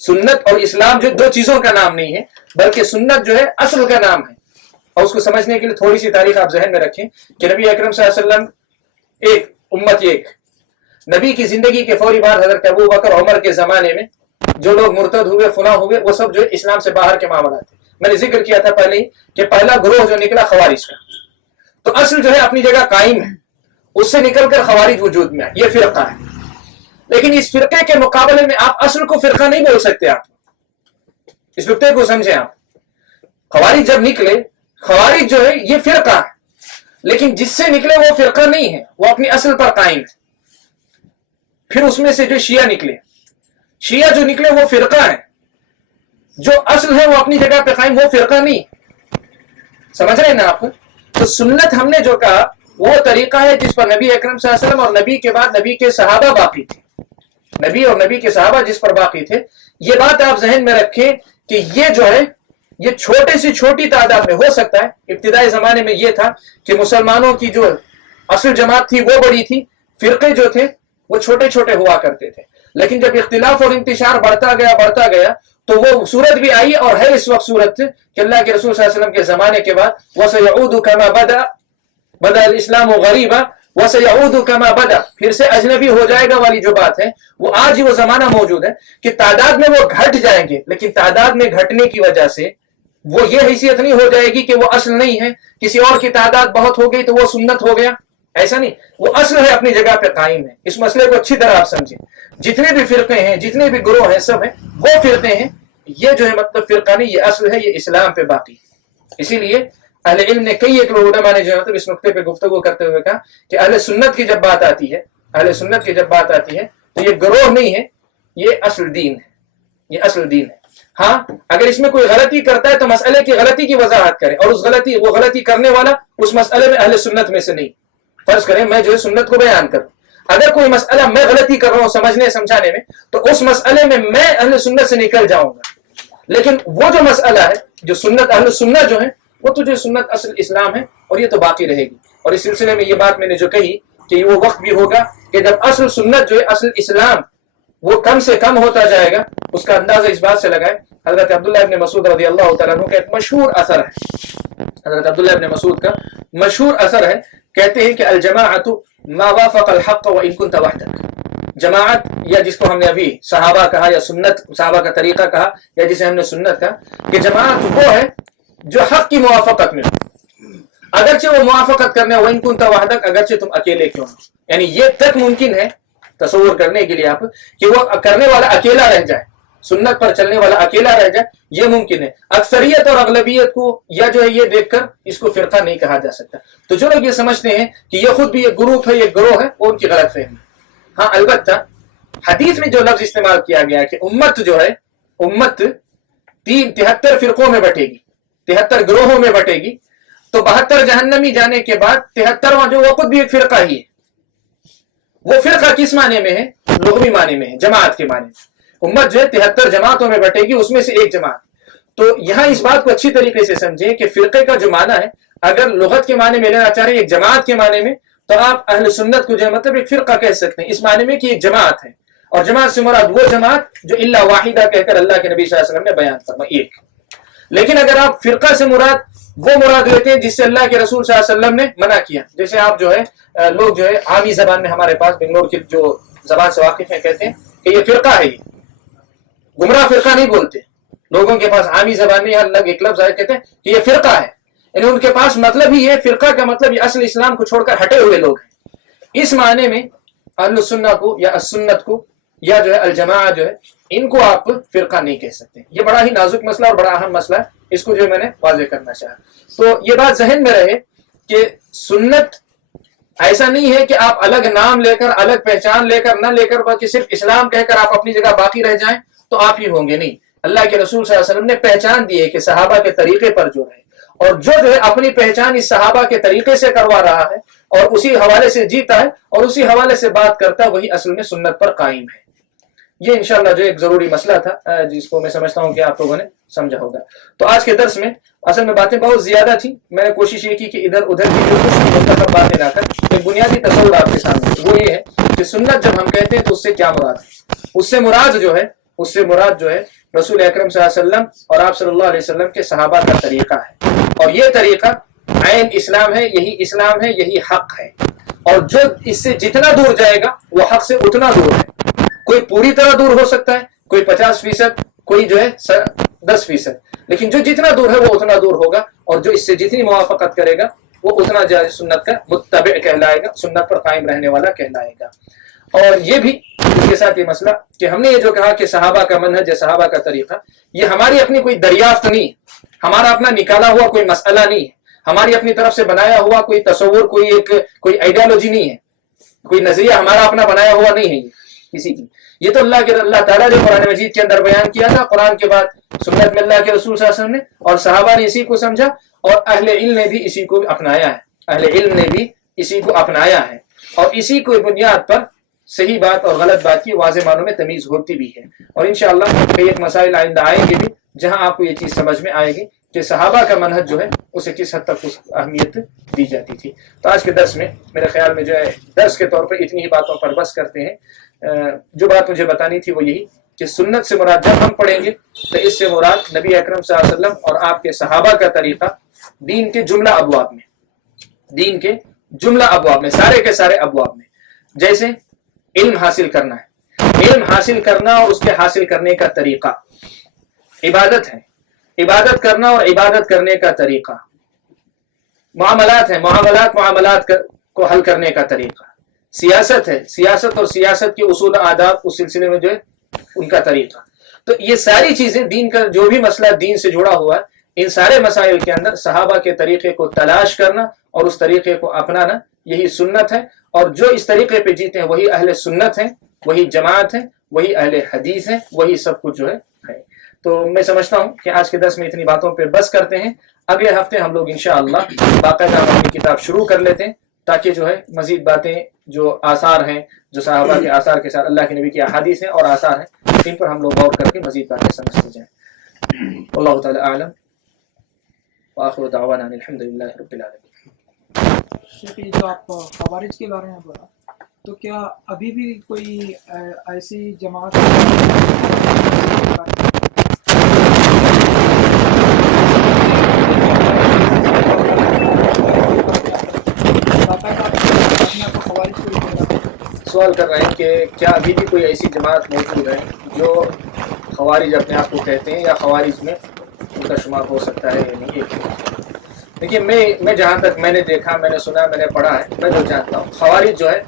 سنت اور اسلام جو دو چیزوں کا نام نہیں ہے، بلکہ سنت جو ہے اصل کا نام ہے. اور اس کو سمجھنے کے لیے تھوڑی سی تاریخ آپ ذہن میں رکھیں کہ نبی اکرم صلی اللہ علیہ وسلم ایک، امت ایک. نبی کی زندگی کے فوری بعد حضرت ابو بکر عمر کے زمانے میں جو لوگ مرتد ہوئے، فنا ہوئے، وہ سب جو ہے اسلام سے باہر کے معاملات تھے. میں نے ذکر کیا تھا پہلے ہی کہ پہلا گروہ جو نکلا خوارج کا، تو اصل جو ہے اپنی جگہ قائم ہے، اس سے نکل کر خوارج وجود میں آئے، یہ فرقہ ہے. لیکن اس فرقے کے مقابلے میں آپ اصل کو فرقہ نہیں بول سکتے. آپ اس نقطے کو سمجھیں. آپ خوارج جب نکلے، خوارج جو ہے یہ فرقہ ہے، لیکن جس سے نکلے وہ فرقہ نہیں ہے، وہ اپنی اصل پر قائم ہے. پھر اس میں سے جو شیعہ نکلے، شیعہ جو نکلے وہ فرقہ ہے، جو اصل ہے وہ اپنی جگہ پہ قائم، وہ فرقہ نہیں. سمجھ رہے ہیں نا آپ؟ تو سنت ہم نے جو کہا وہ طریقہ ہے جس پر نبی اکرم صلی اللہ علیہ وسلم اور نبی کے بعد نبی کے صحابہ باقی تھے. نبی اور نبی کے صحابہ جس پر باقی تھے. یہ بات آپ ذہن میں رکھیں کہ یہ جو ہے یہ چھوٹے سے چھوٹی تعداد میں ہو سکتا ہے. ابتدائی زمانے میں یہ تھا کہ مسلمانوں کی جو اصل جماعت تھی وہ بڑی تھی، فرقے جو تھے وہ چھوٹے چھوٹے ہوا کرتے تھے. لیکن جب اختلاف اور انتشار بڑھتا گیا تو وہ صورت بھی آئی اور ہے اس وقت صورت کہ اللہ کے رسول صلی اللہ علیہ وسلم کے زمانے کے بعد وَسَيَعُودُ كَمَا بَدَأَ الْإِسْلَامُ غَرِيبًا وَسَيَعُودُ كَمَا بَدَأَ، پھر سے اجنبی ہو جائے گا والی جو بات ہے وہ آج ہی وہ زمانہ موجود ہے کہ تعداد میں وہ گھٹ جائیں گے، لیکن تعداد میں گھٹنے کی وجہ سے وہ یہ حیثیت نہیں ہو جائے گی کہ وہ اصل نہیں ہے. کسی اور کی تعداد بہت ہو گئی تو وہ سنت ہو گیا، ایسا نہیں. وہ اصل ہے، اپنی جگہ پہ قائم ہے. اس مسئلے کو اچھی طرح آپ سمجھیں. جتنے بھی فرقے ہیں، جتنے بھی گروہ ہیں، سب ہیں وہ فرقے ہیں. یہ جو ہے مطلب فرقہ نہیں، یہ اصل ہے، یہ اسلام پہ باقی. اسی لیے اہل علم نے کئی ایک علماء نے جو مطلب اس نقطے پہ گفتگو کرتے ہوئے کہا کہ اہل سنت کی جب بات آتی ہے، اہل سنت کی جب بات آتی ہے تو یہ گروہ نہیں ہے، یہ اصل دین ہے، یہ اصل دین ہے. ہاں اگر اس میں کوئی غلطی کرتا ہے تو مسئلے کی غلطی کی وضاحت کرے، اور وہ غلطی کرنے والا اس مسئلے میں اہل سنت میں سے نہیں. فرض کریں میں جو ہے سنت کو بیان کروں، اگر کوئی مسئلہ میں غلطی کر رہا ہوں سمجھنے سمجھانے میں تو اس مسئلے میں میں اہل سنت سے نکل جاؤں گا. لیکن وہ جو مسئلہ ہے جو سنت اہل سنت جو ہے وہ تو جو سنت اصل اسلام ہے اور یہ تو باقی رہے گی. اور اس سلسلے میں یہ بات میں نے جو کہی کہ وہ وقت بھی ہوگا کہ جب اصل سنت جو ہے اصل اسلام وہ کم سے کم ہوتا جائے گا. اس کا اندازہ اس بات سے لگائے حضرت عبداللہ ابن مسعود رضی اللہ تعالیٰ عنہ کا ایک مشہور اثر ہے. حضرت عبداللہ ابن مسعود کا مشہور اثر ہے، کہتے ہیں کہ الجماعت ما وافق الحق وان كنت وحدك. جماعت، یا جس کو ہم نے ابھی صحابہ کہا یا سنت صحابہ کا طریقہ کہا یا جسے ہم نے سنت کہا، کہ جماعت وہ ہے جو حق کی موافقت میں ہو، اگرچہ وہ موافقت کرنے وان كنت وحدك، اگرچہ تم اکیلے کیوں ہو. یعنی یہ تک ممکن ہے تصور کرنے کے لیے آپ کہ وہ کرنے والا اکیلا رہ جائے، سنت پر چلنے والا اکیلا رہ جائے، یہ ممکن ہے. اکثریت اور اغلبیت کو یا جو ہے یہ دیکھ کر اس کو فرقہ نہیں کہا جا سکتا. تو جو لوگ یہ سمجھتے ہیں کہ یہ خود بھی ایک گروپ ہے، یہ گروہ ہے، وہ ان کی غلط فہمی. ہاں البتہ حدیث میں جو لفظ استعمال کیا گیا ہے کہ امت جو ہے امت 73 فرقوں میں بٹے گی، 73 گروہوں میں بٹے گی، تو 72 جہنمی جانے کے بعد 73واں جو وہ خود بھی ایک فرقہ ہی ہے. وہ فرقہ کس معنی میں ہے؟ لغوی معنی میں ہے، جماعت کے معنی میں. امت جو ہے 73 جماعتوں میں بٹے گی، اس میں سے ایک جماعت. تو یہاں اس بات کو اچھی طریقے سے سمجھیں کہ فرقے کا جو معنی ہے اگر لغت کے معنی میں لینا چاہ رہے ہیں ایک جماعت کے معنی میں، تو آپ اہل سنت کو جو ہے مطلب ایک فرقہ کہہ سکتے ہیں اس معنی میں کہ ایک جماعت ہے. اور جماعت سے مراد وہ جماعت جو الا واحدہ کہہ کر اللہ کے نبی صلی اللہ علیہ وسلم نے بیان فرمائی، ایک. لیکن اگر آپ فرقہ سے مراد لیتے ہیں جس سے اللہ کے رسول صلی اللہ علیہ وسلم نے منع کیا، جیسے آپ جو ہے لوگ جو ہے عامی زبان میں ہمارے پاس بنگلور کی جو زبان سے واقف ہیں کہتے ہیں کہ یہ فرقہ ہے. یہ گمراہ فرقہ نہیں بولتے، لوگوں کے پاس عامی زبان میں الگ ایک لفظ آئے کہتے ہیں کہ یہ فرقہ ہے. یعنی ان کے پاس مطلب ہی ہے، فرقہ کا مطلب یہ اصل اسلام کو چھوڑ کر ہٹے ہوئے لوگ ہیں. اس معنی میں اہل السنہ کو یا السنت کو یا جو ہے الجماعہ جو ہے ان کو آپ فرقہ نہیں کہہ سکتے. یہ بڑا ہی نازک مسئلہ اور بڑا اہم مسئلہ ہے، اس کو جو میں نے واضح کرنا چاہا. تو یہ بات ذہن میں رہے کہ سنت ایسا نہیں ہے کہ آپ الگ نام لے کر الگ پہچان لے کر نہ لے کر بلکہ صرف اسلام کہہ کر آپ اپنی جگہ باقی رہ جائیں تو آپ ہی ہوں گے. نہیں، اللہ کے رسول صلی اللہ علیہ وسلم نے پہچان دی ہے کہ صحابہ کے طریقے پر جو ہے، اور جو ہے اپنی پہچان اس صحابہ کے طریقے سے کروا رہا ہے اور اسی حوالے سے جیتا ہے اور اسی حوالے سے بات کرتا ہے، وہی اصل میں سنت پر قائم ہے. یہ انشاءاللہ جو ایک ضروری مسئلہ تھا جس کو میں سمجھتا ہوں کہ آپ لوگوں نے سمجھا ہوگا. تو آج کے درس میں اصل میں باتیں بہت زیادہ تھیں، میں نے کوشش یہ کی کہ ادھر ادھر کی جو کچھ منتخب باتیں نہ کر ایک بنیادی تصور آپ کے سامنے، وہ یہ ہے کہ سنت جب ہم کہتے ہیں تو اس سے کیا مراد ہے. اس سے مراد جو ہے رسول اکرم صلی اللہ علیہ وسلم اور آپ صلی اللہ علیہ وسلم کے صحابہ کا طریقہ ہے، اور یہ طریقہ عین اسلام ہے، یہی اسلام ہے، یہی حق ہے. اور جو اس سے جتنا دور جائے گا وہ حق سے اتنا دور ہے. کوئی پوری طرح دور ہو سکتا ہے، کوئی 50%، کوئی جو ہے 10%، لیکن جو جتنا دور ہے وہ اتنا دور ہوگا، اور جو اس سے جتنی موافقت کرے گا وہ اتنا جو ہے سنت کا متبع کہلائے گا، سنت پر قائم رہنے والا کہلائے گا. اور یہ بھی اس کے ساتھ یہ مسئلہ کہ ہم نے یہ جو کہا کہ صحابہ کا منہج ہے، صحابہ کا طریقہ، یہ ہماری اپنی کوئی دریافت نہیں ہے، ہمارا اپنا نکالا ہوا کوئی مسئلہ نہیں ہے، ہماری اپنی طرف سے بنایا ہوا کوئی تصور، کوئی آئیڈیالوجی نہیں ہے، کوئی نظریہ ہمارا اپنا بنایا ہوا نہیں ہے کسی کی. یہ تو اللہ تعالیٰ نے قرآن مجید کے اندر بیان کیا تھا، قرآن کے بعد سنت میں اللہ کے رسول صلی اللہ علیہ وسلم نے اور صحابہ نے اسی کو سمجھا، اور اہل علم نے بھی اسی کو اپنایا ہے. اہل علم نے بھی اسی کو اپنایا ہے، اور اسی کو بنیاد پر صحیح بات اور غلط بات کی واضح معنوں میں تمیز ہوتی بھی ہے. اور انشاءاللہ کئی ایک مسائل آئندہ آئیں گے بھی جہاں آپ کو یہ چیز سمجھ میں آئے گی کہ صحابہ کا منہج جو ہے اسے کس حد تک اس اہمیت دی جاتی تھی. تو آج کے درس میں میرے خیال میں جو ہے درس کے طور پر اتنی ہی باتوں پر بس کرتے ہیں. جو بات مجھے بتانی تھی وہ یہی کہ سنت سے مراد جب ہم پڑھیں گے تو اس سے مراد نبی اکرم صلی اللہ علیہ وسلم اور آپ کے صحابہ کا طریقہ دین کے جملہ ابواب میں، دین کے جملہ ابواب میں، سارے کے سارے ابواب میں، جیسے علم حاصل کرنا ہے، علم حاصل کرنا اور اس کے حاصل کرنے کا طریقہ، عبادت ہے، عبادت کرنا اور عبادت کرنے کا طریقہ، معاملات ہیں، معاملات کو حل کرنے کا طریقہ، سیاست ہے، سیاست اور سیاست کے اصول آداب اس سلسلے میں جو ہے ان کا طریقہ. تو یہ ساری چیزیں دین کا جو بھی مسئلہ دین سے جڑا ہوا ہے ان سارے مسائل کے اندر صحابہ کے طریقے کو تلاش کرنا اور اس طریقے کو اپنانا یہی سنت ہے. اور جو اس طریقے پہ جیتے ہیں وہی اہل سنت ہیں، وہی جماعت ہیں، وہی اہل حدیث ہیں، وہی سب کچھ جو ہے. تو میں سمجھتا ہوں کہ آج کے درس میں اتنی باتوں پہ بس کرتے ہیں. اگلے ہفتے ہم لوگ انشاءاللہ باقاعدہ اپنی کتاب شروع کر لیتے ہیں تاکہ جو ہے مزید باتیں جو آثار ہیں، جو صحابہ کے آثار کے ساتھ اللہ کے نبی کی احادیث ہیں اور آثار ہیں، ان پر ہم لوگ غور کر کے مزید باتیں سمجھتے جائیں. اللہ تعالی اعلم وآخر دعوانا الحمدللہ رب العالمین. شیخ یہ جو آپ خوارج کے بارے میں بولا تو کیا ابھی بھی کوئی ایسی جماعت سوال کر رہے ہیں کہ کیا ابھی بھی کوئی ایسی جماعت موجود ہے جو خوارج اپنے آپ کو کہتے ہیں یا خوارج میں ان کا شمار ہو سکتا ہے یا نہیں؟ دیکھیے میں جہاں تک میں نے دیکھا، میں نے سنا، میں نے پڑھا ہے، میں جو جانتا ہوں خوارج جو ہے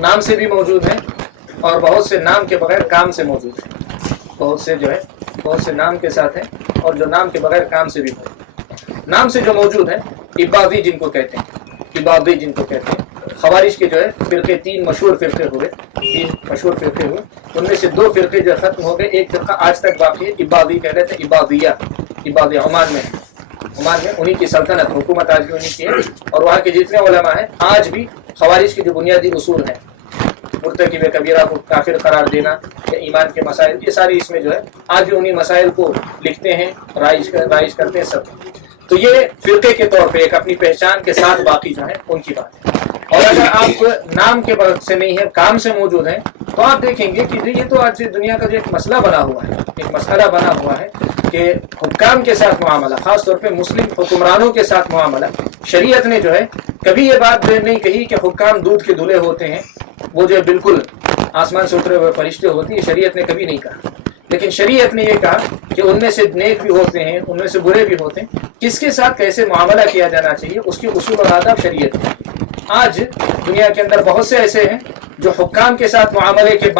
نام سے بھی موجود ہیں اور بہت سے نام کے بغیر کام سے موجود ہیں. بہت سے نام کے ساتھ ہیں اور جو نام کے بغیر کام سے بھی موجود ہیں. نام سے جو موجود ہیں عبادی جن کو کہتے ہیں، عبادی جن کو کہتے ہیں. خوارج کے جو ہے فرقے تین مشہور فرقے ہوئے، ان میں سے دو فرقے جو ختم ہو گئے، ایک فرقہ آج تک باقی ہے، عبادی کہہ رہے تھے، عبادیہ عمان میں انہی کی سلطنت حکومت آج بھی انہی کی ہے. اور وہاں کے جتنے علماء ہیں آج بھی خوارج کے جو بنیادی اصول ہیں، مرتکب کبیرہ کو کافر قرار دینا یا ایمان کے مسائل، یہ ساری اس میں جو ہے آج بھی انہی مسائل کو لکھتے ہیں، رائج کرتے ہیں سب. تو یہ فرقے کے طور پہ ایک اپنی پہچان کے ساتھ باقی جو ہے ان کی بات ہے. اور اگر آپ نام کے برق سے نہیں ہے، کام سے موجود ہیں، تو آپ دیکھیں گے کہ یہ تو آج دنیا کا جو ایک مسئلہ بنا ہوا ہے، ایک مسئلہ بنا ہوا ہے کہ حکام کے ساتھ معاملہ، خاص طور پہ مسلم حکمرانوں کے ساتھ معاملہ. شریعت نے جو ہے کبھی یہ بات نہیں کہی کہ حکام دودھ کے دھلے ہوتے ہیں، وہ جو ہے بالکل آسمان سے اترے ہوئے فرشتے ہوتے ہیں، شریعت نے کبھی نہیں کہا. لیکن شریعت نے یہ کہا کہ ان میں سے نیک بھی ہوتے ہیں، ان میں سے برے بھی ہوتے ہیں، کس کے ساتھ کیسے معاملہ کیا جانا چاہیے اس کے اصول اور آداب شریعت میں. آج دنیا کے اندر بہت سے ایسے ہیں جو حکام کے ساتھ معاملے کے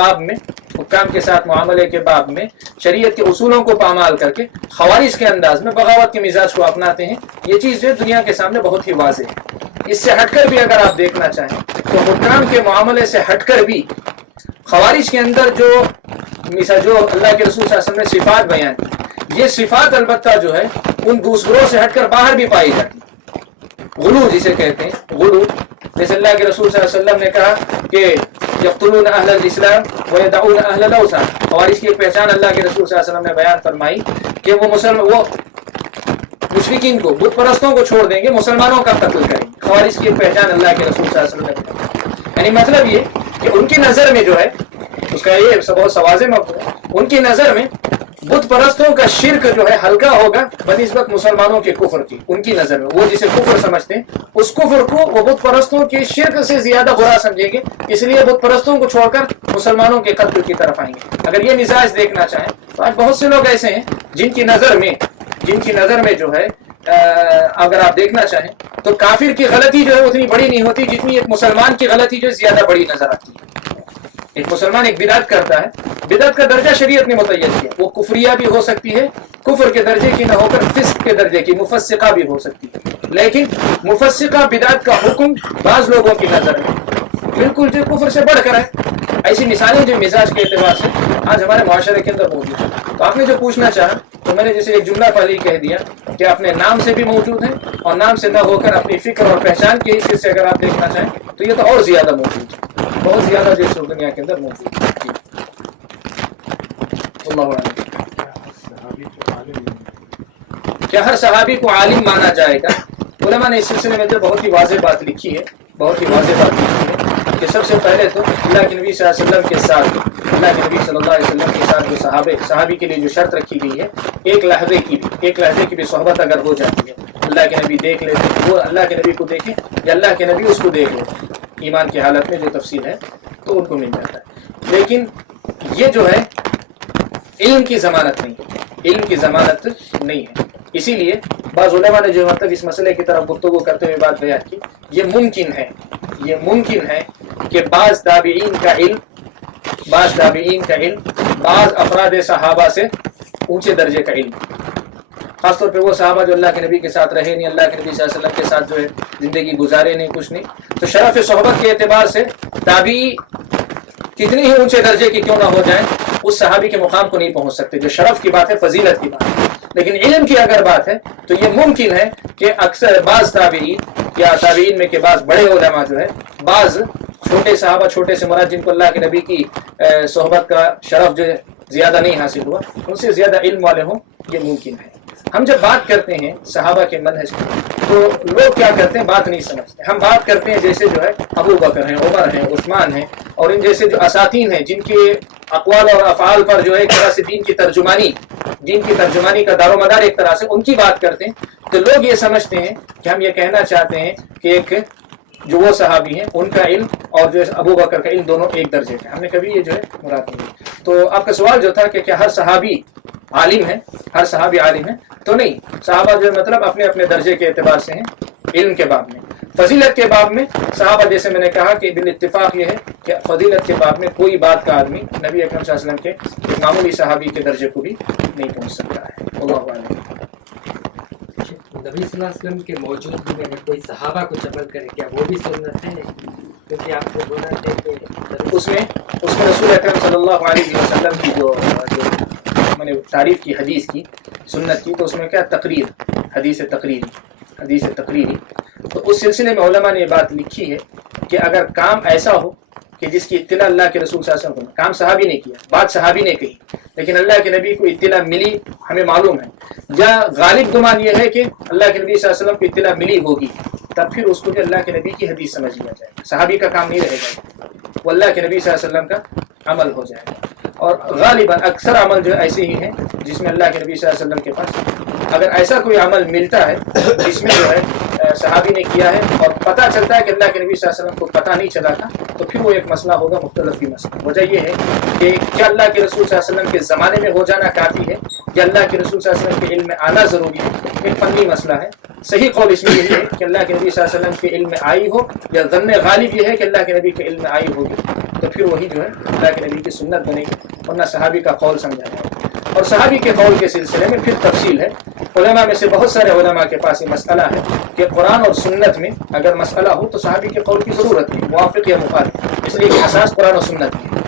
باب میں شریعت کے اصولوں کو پامال کر کے خوارج کے انداز میں بغاوت کے مزاج کو اپناتے ہیں. یہ چیز جو دنیا کے سامنے بہت ہی واضح ہے. اس سے ہٹ کر بھی اگر آپ دیکھنا چاہیں تو حکام کے معاملے سے ہٹ کر بھی خوارج کے اندر جو اللہ کے رسول صلی اللہ علیہ وسلم نے صفات بیان کی، یہ صفات البتہ جو ہے ان دوسروں سے ہٹ کر باہر بھی پائی جاتی. غلو جسے کہتے ہیں، غلو، جیسے اللہ کے رسول صلی اللہ علیہ وسلم نے کہا کہ یقتلون اہل الاسلام ویدعون اہل الاوثان. خوارج کی ایک پہچان اللہ کے رسول صلی اللہ علیہ وسلم نے بیان فرمائی کہ وہ مشرکین کو، بت پرستوں کو چھوڑ دیں گے، مسلمانوں کا قتل کریں گے. خوارج کی ایک پہچان اللہ کے رسول صلی اللہ علیہ وسلم نے بیان. یعنی مطلب یہ کہ ان کی نظر میں جو ہے اس کا یہ بہت واضح موقع ہے، ان کی نظر میں بت پرستوں کا شرک جو ہے ہلکا ہوگا بنسبت مسلمانوں کے کفر کی. ان کی نظر میں وہ جسے کفر سمجھتے ہیں اس کفر کو وہ بت پرستوں کے شرک سے زیادہ برا سمجھیں گے، اس لیے بت پرستوں کو چھوڑ کر مسلمانوں کے قتل کی طرف آئیں گے. اگر یہ مزاج دیکھنا چاہیں تو آج بہت سے لوگ ایسے ہیں جن کی نظر میں جو ہے اگر آپ دیکھنا چاہیں تو کافر کی غلطی جو ہے اتنی بڑی نہیں ہوتی جتنی ایک مسلمان کی غلطی جو ہے زیادہ بڑی نظر آتی ہے. ایک مسلمان ایک بدعت کرتا ہے، بدعت کا درجہ شریعت نے متعین کیا، وہ کفریہ بھی ہو سکتی ہے، کفر کے درجے کی نہ ہو کر فسق کے درجے کی، مفسقہ بھی ہو سکتی ہے. لیکن مفسقہ بدعت کا حکم بعض لوگوں کی نظر میں بالکل جو کفر سے بڑھ کر ہے. ایسی مثالیں جو مزاج کے اعتبار سے آج ہمارے معاشرے کے اندر موجود ہیں. تو آپ نے جو پوچھنا چاہا تو میں نے جیسے ایک جملہ پہلے ہی کہہ دیا کہ اپنے نام سے بھی موجود ہیں اور نام سے نہ ہو کر اپنی فکر اور پہچان کے حصے سے اگر آپ دیکھنا چاہیں تو یہ تو اور زیادہ موجود ہے. بہت زیادہ جو ہے دنیا کے اندر موجود ہے. جی اللہ عالم. کیا ہر صحابی کو عالم مانا جائے گا؟ علماء نے اس سلسلے میں تو بہت ہی واضح بات لکھی ہے، بہت ہی واضح بات لکھی ہے کہ سب سے پہلے تو اللہ کے نبی صلی اللہ علیہ وسلم کے ساتھ، اللہ کے نبی صلی اللہ علیہ وسلم کے ساتھ جو صحابی کے لیے جو شرط رکھی گئی ہے، ایک لحظے کی بھی صحبت اگر ہو جاتی ہے، اللہ کے نبی دیکھ لیتے، وہ اللہ کے نبی کو دیکھیں یا اللہ کے نبی اس کو دیکھ لیتے، ایمان کی حالت میں جو تفصیل ہے تو ان کو مل جاتا ہے. لیکن یہ جو ہے علم کی ضمانت نہیں ہے، علم کی ضمانت نہیں ہے. اسی لیے بعض علماء نے جو مطلب اس مسئلے کی طرف گفتگو کرتے ہوئے بات بیان کی، یہ ممکن ہے کہ بعض تابعین کا علم بعض افراد صحابہ سے اونچے درجے کا علم، خاص طور پہ وہ صحابہ جو اللہ کے نبی کے ساتھ رہے نہیں، اللہ کے نبی صلی اللہ علیہ وسلم کے ساتھ جو ہے زندگی گزارے نہیں، کچھ نہیں، تو شرف صحبت کے اعتبار سے تابعی کتنی ہی اونچے درجے کی کیوں نہ ہو جائیں، اس صحابی کے مقام کو نہیں پہنچ سکتے. جو شرف کی بات ہے، فضیلت کی بات ہے. لیکن علم کی اگر بات ہے تو یہ ممکن ہے کہ اکثر بعض تابعین یا تابعین میں کے بعض بڑے علماء جو ہے، بعض چھوٹے صحابہ، چھوٹے سے مراد جن کو اللہ کے نبی کی صحبت کا شرف جو ہے زیادہ نہیں حاصل ہوا، ان سے زیادہ علم والے ہوں، یہ ممکن ہے. ہم جب بات کرتے ہیں صحابہ کے منہج کی تو لوگ کیا کرتے ہیں، بات نہیں سمجھتے. ہم بات کرتے ہیں جیسے جو ہے ابو بکر ہیں، عمر ہیں، عثمان ہیں، اور ان جیسے جو اساتین ہیں جن کے اقوال اور افعال پر جو ہے ایک طرح سے دین کی ترجمانی کا دار و مدار ایک طرح سے ان کی بات کرتے ہیں، تو لوگ یہ سمجھتے ہیں کہ ہم یہ کہنا چاہتے ہیں کہ ایک جو وہ صحابی ہیں ان کا علم اور جو ہے ابو بکر کا علم دونوں ایک درجے کے. ہم نے کبھی یہ جو ہے مراد نہیں. تو آپ کا سوال جو تھا کہ کیا ہر صحابی عالم ہے، تو نہیں. صحابہ جو ہے مطلب اپنے اپنے درجے کے اعتبار سے ہیں. علم کے باب میں، فضیلت کے باب میں صحابہ جیسے میں نے کہا کہ بالاتفاق یہ ہے کہ فضیلت کے باب میں کوئی بات کا آدمی نبی اکرم صلی اللہ علیہ وسلم کے ایک معمولی صحابی کے درجے کو بھی نہیں پہنچ سکتا ہے. اللہ علیہ. نبی صلی اللہ علیہ وسلم کے موجودگی میں اگر کوئی صحابہ کچھ عمل کرے کیا وہ بھی سنت ہے؟ کیونکہ آپ کو بولا تھا کہ اس میں رسول اکرم صلی اللہ علیہ وسلم کی جو میں نے تعریف کی حدیث کی، سنت کی، تو اس میں کیا تقریر، حدیث تقریری. تو اس سلسلے میں علماء نے یہ بات لکھی ہے کہ اگر کام ایسا ہو کہ جس کی اطلاع اللہ کے رسول صلی اللہ علیہ وسلم کو، کام صحابی نے کیا، بات صحابی نے کہی، لیکن اللہ کے نبی کو اطلاع ملی، ہمیں معلوم ہے، یا غالب گمان یہ ہے کہ اللہ کے نبی صلی اللہ علیہ وسلم کو اطلاع ملی ہوگی، تب پھر اس کو جو اللہ کے نبی کی حدیث سمجھ لیا جائے گا. صحابی کا کام نہیں رہے گا، وہ اللہ کے نبی صلی اللہ علیہ وسلم کا عمل ہو جائے گا. اور غالباً اکثر عمل جو ایسے ہی ہیں جس میں اللہ کے نبی صلی اللہ علیہ وسلم کے پاس اگر ایسا کوئی عمل ملتا ہے جس میں جو ہے صحابی نے کیا ہے اور پتہ چلتا ہے کہ اللہ کے نبی صلی اللہ علیہ وسلم کو پتہ نہیں چلا تھا، تو پھر وہ ایک مسئلہ ہوگا، مختلف ہی مسئلہ. وجہ یہ ہے کہ کیا اللہ کے رسول صلی اللہ علیہ وسلم کے زمانے میں ہو جانا کافی ہے یا اللہ کے رسول صلی اللہ علیہ وسلم کے علم میں آنا ضروری ہے، ایک فنی مسئلہ ہے. صحیح قول اس میں یہی ہے کہ اللہ کے نبی صلی اللہ علیہ وسلم کے علم میں آئی ہو، یا ظن غالب یہ ہے کہ اللہ کے نبی کے علم میں آئی ہوگی، تو پھر وہی جو ہے اللہ کے نبی کی سنت بنے گی، ورنہ صحابی کا قول سمجھا جائے. اور صحابی کے قول کے سلسلے میں پھر تفصیل ہے. علماء میں سے بہت سارے علماء کے پاس یہ مسئلہ ہے کہ قرآن اور سنت میں اگر مسئلہ ہو تو صحابی کے قول کی ضرورت ہے، موافق یا مخالف، اس لیے کہ اساس قرآن و سنت ہے،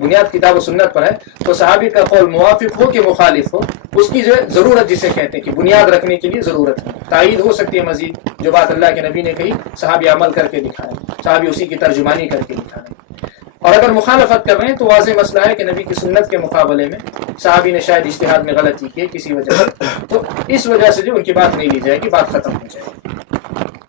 بنیاد کتاب و سنت پر ہے. تو صحابی کا قول موافق ہو کہ مخالف ہو، اس کی جو ہے ضرورت جسے کہتے ہیں کہ بنیاد رکھنے کے لیے ضرورت ہے. تائید ہو سکتی ہے مزید، جو بات اللہ کے نبی نے کہی صحابی عمل کر کے دکھائیں، صحابی اسی کی ترجمانی کر کے دکھائیں. اور اگر مخالفت کر رہے ہیں تو واضح مسئلہ ہے کہ نبی کی سنت کے مقابلے میں صحابی نے شاید اجتہاد میں غلطی کی کسی وجہ سے، تو اس وجہ سے جو ان کی بات نہیں لی جائے گی، بات ختم ہو جائے گی.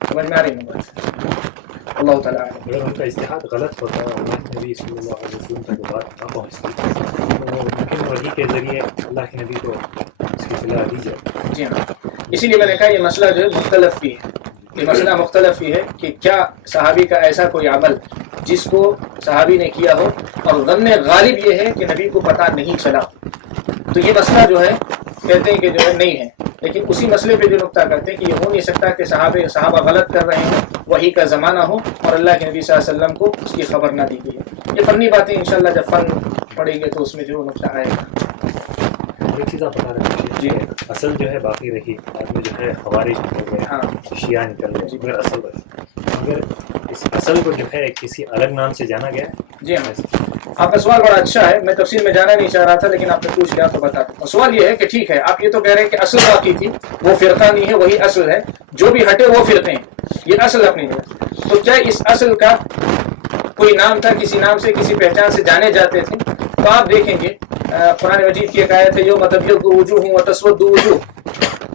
سمجھ میں آ رہی ہے بات؟ اللہ تعالیٰ اگر ان کا اجتہاد غلط ہوتا ہے اور نبی صلی اللہ علیہ وسلم تک بات نہ پہنچتی تو ممکن وحی کے ذریعے اللہ کے نبی کو اس کی اطلاع دی جائے. جی ہاں، اسی لیے میں نے کہا یہ مسئلہ جو ہے مختلف بھی ہے. یہ مسئلہ مختلف ہی ہے کہ کیا صحابی کا ایسا کوئی عمل جس کو صحابی نے کیا ہو اور ظن غالب یہ ہے کہ نبی کو پتہ نہیں چلا، تو یہ مسئلہ جو ہے کہتے ہیں کہ جو ہے نہیں ہے. لیکن اسی مسئلے پہ جو نقطہ کرتے ہیں کہ یہ ہو نہیں سکتا کہ صحابہ غلط کر رہے ہیں، وحی کا زمانہ ہو اور اللہ کے نبی صلی اللہ علیہ وسلم کو اس کی خبر نہ دی گئی ہے. یہ فنی باتیں انشاءاللہ جب فن پڑھیں گے تو اس میں جو نقطہ آئے گا. ایک چیز آپ بتا رہے ہیں جی اصل جو ہے باقی رہی، بعد میں جو ہے خوارج ہو گئے، ہاں شیعہ نکل گئے، مگر اصل رہی. اگر اس اصل کو جو ہے کسی الگ نام سے جانا گیا. جی ہاں، آپ کا سوال بڑا اچھا ہے. میں تفصیل میں جانا نہیں چاہ رہا تھا لیکن آپ نے پوچھ لیا تو بتا دوں. سوال یہ ہے کہ ٹھیک ہے، آپ یہ تو کہہ رہے ہیں کہ اصل باقی تھی، وہ فرقہ نہیں ہے، وہی اصل ہے، جو بھی ہٹے وہ فرقے ہیں، یہ اصل اپنی جگہ. تو کیا اس اصل کا کوئی نام تھا، کسی نام سے کسی پہچان سے جانے جاتے تھے، تو آپ دیکھیں گے قرآن مجید کی ایک آیت ہے یوم تبیض وجوہ وتسود وجوہ،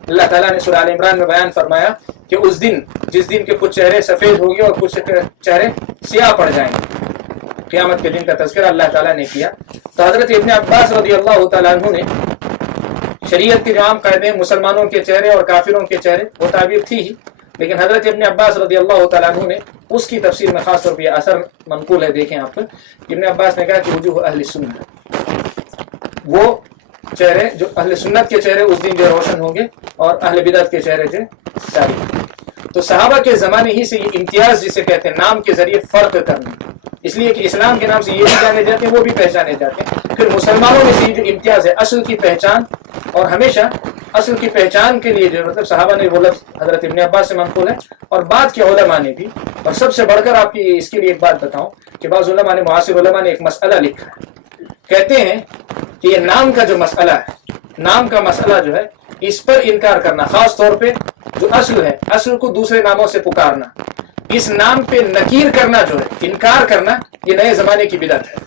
اللہ تعالیٰ نے سورہ آل عمران میں بیان فرمایا کہ اس دن، جس دن کے کچھ چہرے سفید ہوں گے اور کچھ چہرے سیاہ پڑ جائیں گے، قیامت کے دن کا تذکرہ اللہ تعالیٰ نے کیا۔ تو حضرت ابن عباس رضی اللہ تعالیٰ عنہ نے شریعت کے جو عام قاعدے ہیں، مسلمانوں کے چہرے اور کافروں کے چہرے، وہ تعبیر تھی ہی، لیکن حضرت ابن عباس رضی اللہ تعالیٰ عنہ نے اس کی تفسیر میں خاص طور پہ یہ اثر منقول ہے، دیکھیں آپ ابن عباس نے کہا کہ وجوہ اہل سنت، وہ چہرے جو اہل سنت کے چہرے اس دن جو روشن ہوں گے اور اہل بدعت کے چہرے جو تاریک۔ تو صحابہ کے زمانے ہی سے یہ امتیاز جسے کہتے ہیں نام کے ذریعے فرق کرنا، اس لیے کہ اسلام کے نام سے یہ بھی جانے جاتے ہیں، وہ بھی پہچانے جاتے ہیں۔ پھر مسلمانوں میں سے یہ جو امتیاز ہے اصل کی پہچان، اور ہمیشہ اصل کی پہچان کے لیے جو مطلب صحابہ نے وہ لفظ حضرت ابن عباس سے منقول ہے، اور بعد کے علماء نے بھی، اور سب سے بڑھ کر آپ کی اس کے لیے ایک بات بتاؤں کہ بعض علماء نے، معاصر علماء نے ایک مسئلہ لکھا ہے، کہتے ہیں کہ یہ نام کا جو مسئلہ ہے، نام کا مسئلہ جو ہے اس پر انکار کرنا، خاص طور پہ جو اصل ہے، اصل کو دوسرے ناموں سے پکارنا، اس نام پہ نکیر کرنا جو ہے، انکار کرنا، یہ نئے زمانے کی بدعت ہے۔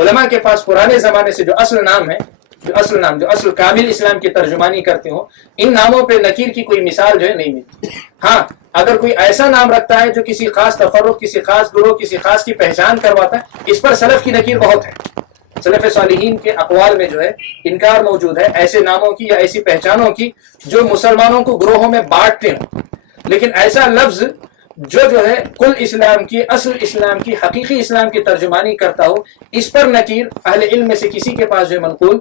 علماء کے پاس پرانے زمانے سے جو اصل نام ہے، جو اصل کامل اسلام کی ترجمانی کرتے ہو، ان ناموں پہ نکیر کی کوئی مثال جو ہے نہیں ملتی۔ ہاں اگر کوئی ایسا نام رکھتا ہے جو کسی خاص تفرق، کسی خاص گروہ، کسی خاص کی پہچان کرواتا ہے، اس پر سلف کی نکیر بہت ہے۔ سلف صالحین کے اقوال میں جو ہے انکار موجود ہے ایسے ناموں کی یا ایسی پہچانوں کی جو مسلمانوں کو گروہوں میں بانٹتے ہوں، لیکن ایسا لفظ جو ہے کل اسلام کی، اصل اسلام کی، حقیقی اسلام کی ترجمانی کرتا ہو، اس پر نکیر اہل علم میں سے کسی کے پاس جو ہے منقول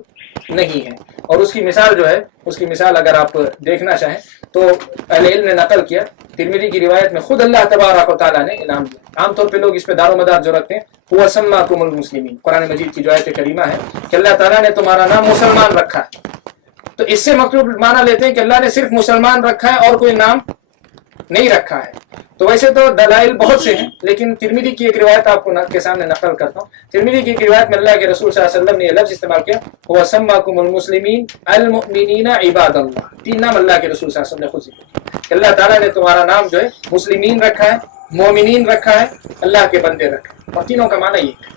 نہیں ہے۔ اور اس کی مثال جو ہے، اس کی مثال اگر آپ دیکھنا چاہیں تو اہل علم نے نقل کیا، ترمذی کی روایت میں خود اللہ تبارک و تعالیٰ نے انعام دیا۔ عام طور پہ لوگ اس پہ دار و مدار جو رکھتے ہیں، هو سماکم المسلمین، قرآن مجید کی جو آیت کریمہ ہے کہ اللہ تعالیٰ نے تمہارا نام مسلمان رکھا ہے، تو اس سے مطلب مانا لیتے ہیں کہ اللہ نے صرف مسلمان رکھا ہے اور کوئی نام نہیں رکھا ہے۔ تو ویسے تو دلائل بہت سے ہیں، لیکن ترمذی کی ایک روایت آپ کو کے سامنے نقل کرتا ہوں۔ ترمذی کی ایک روایت میں اللہ کے رسول صلی اللہ علیہ وسلم نے یہ لفظ استعمال کیا، هو سماکم المسلمین المؤمنین عباد اللہ، تین نام اللہ کے رسول صلی اللہ علیہ وسلم نے خود ذکر کیا کہ اللہ تعالیٰ نے تمہارا نام جو ہے مسلمین رکھا ہے، مومنین رکھا ہے، اللہ کے بندے رکھا ہے، اور تینوں کا معنی ایک ہے،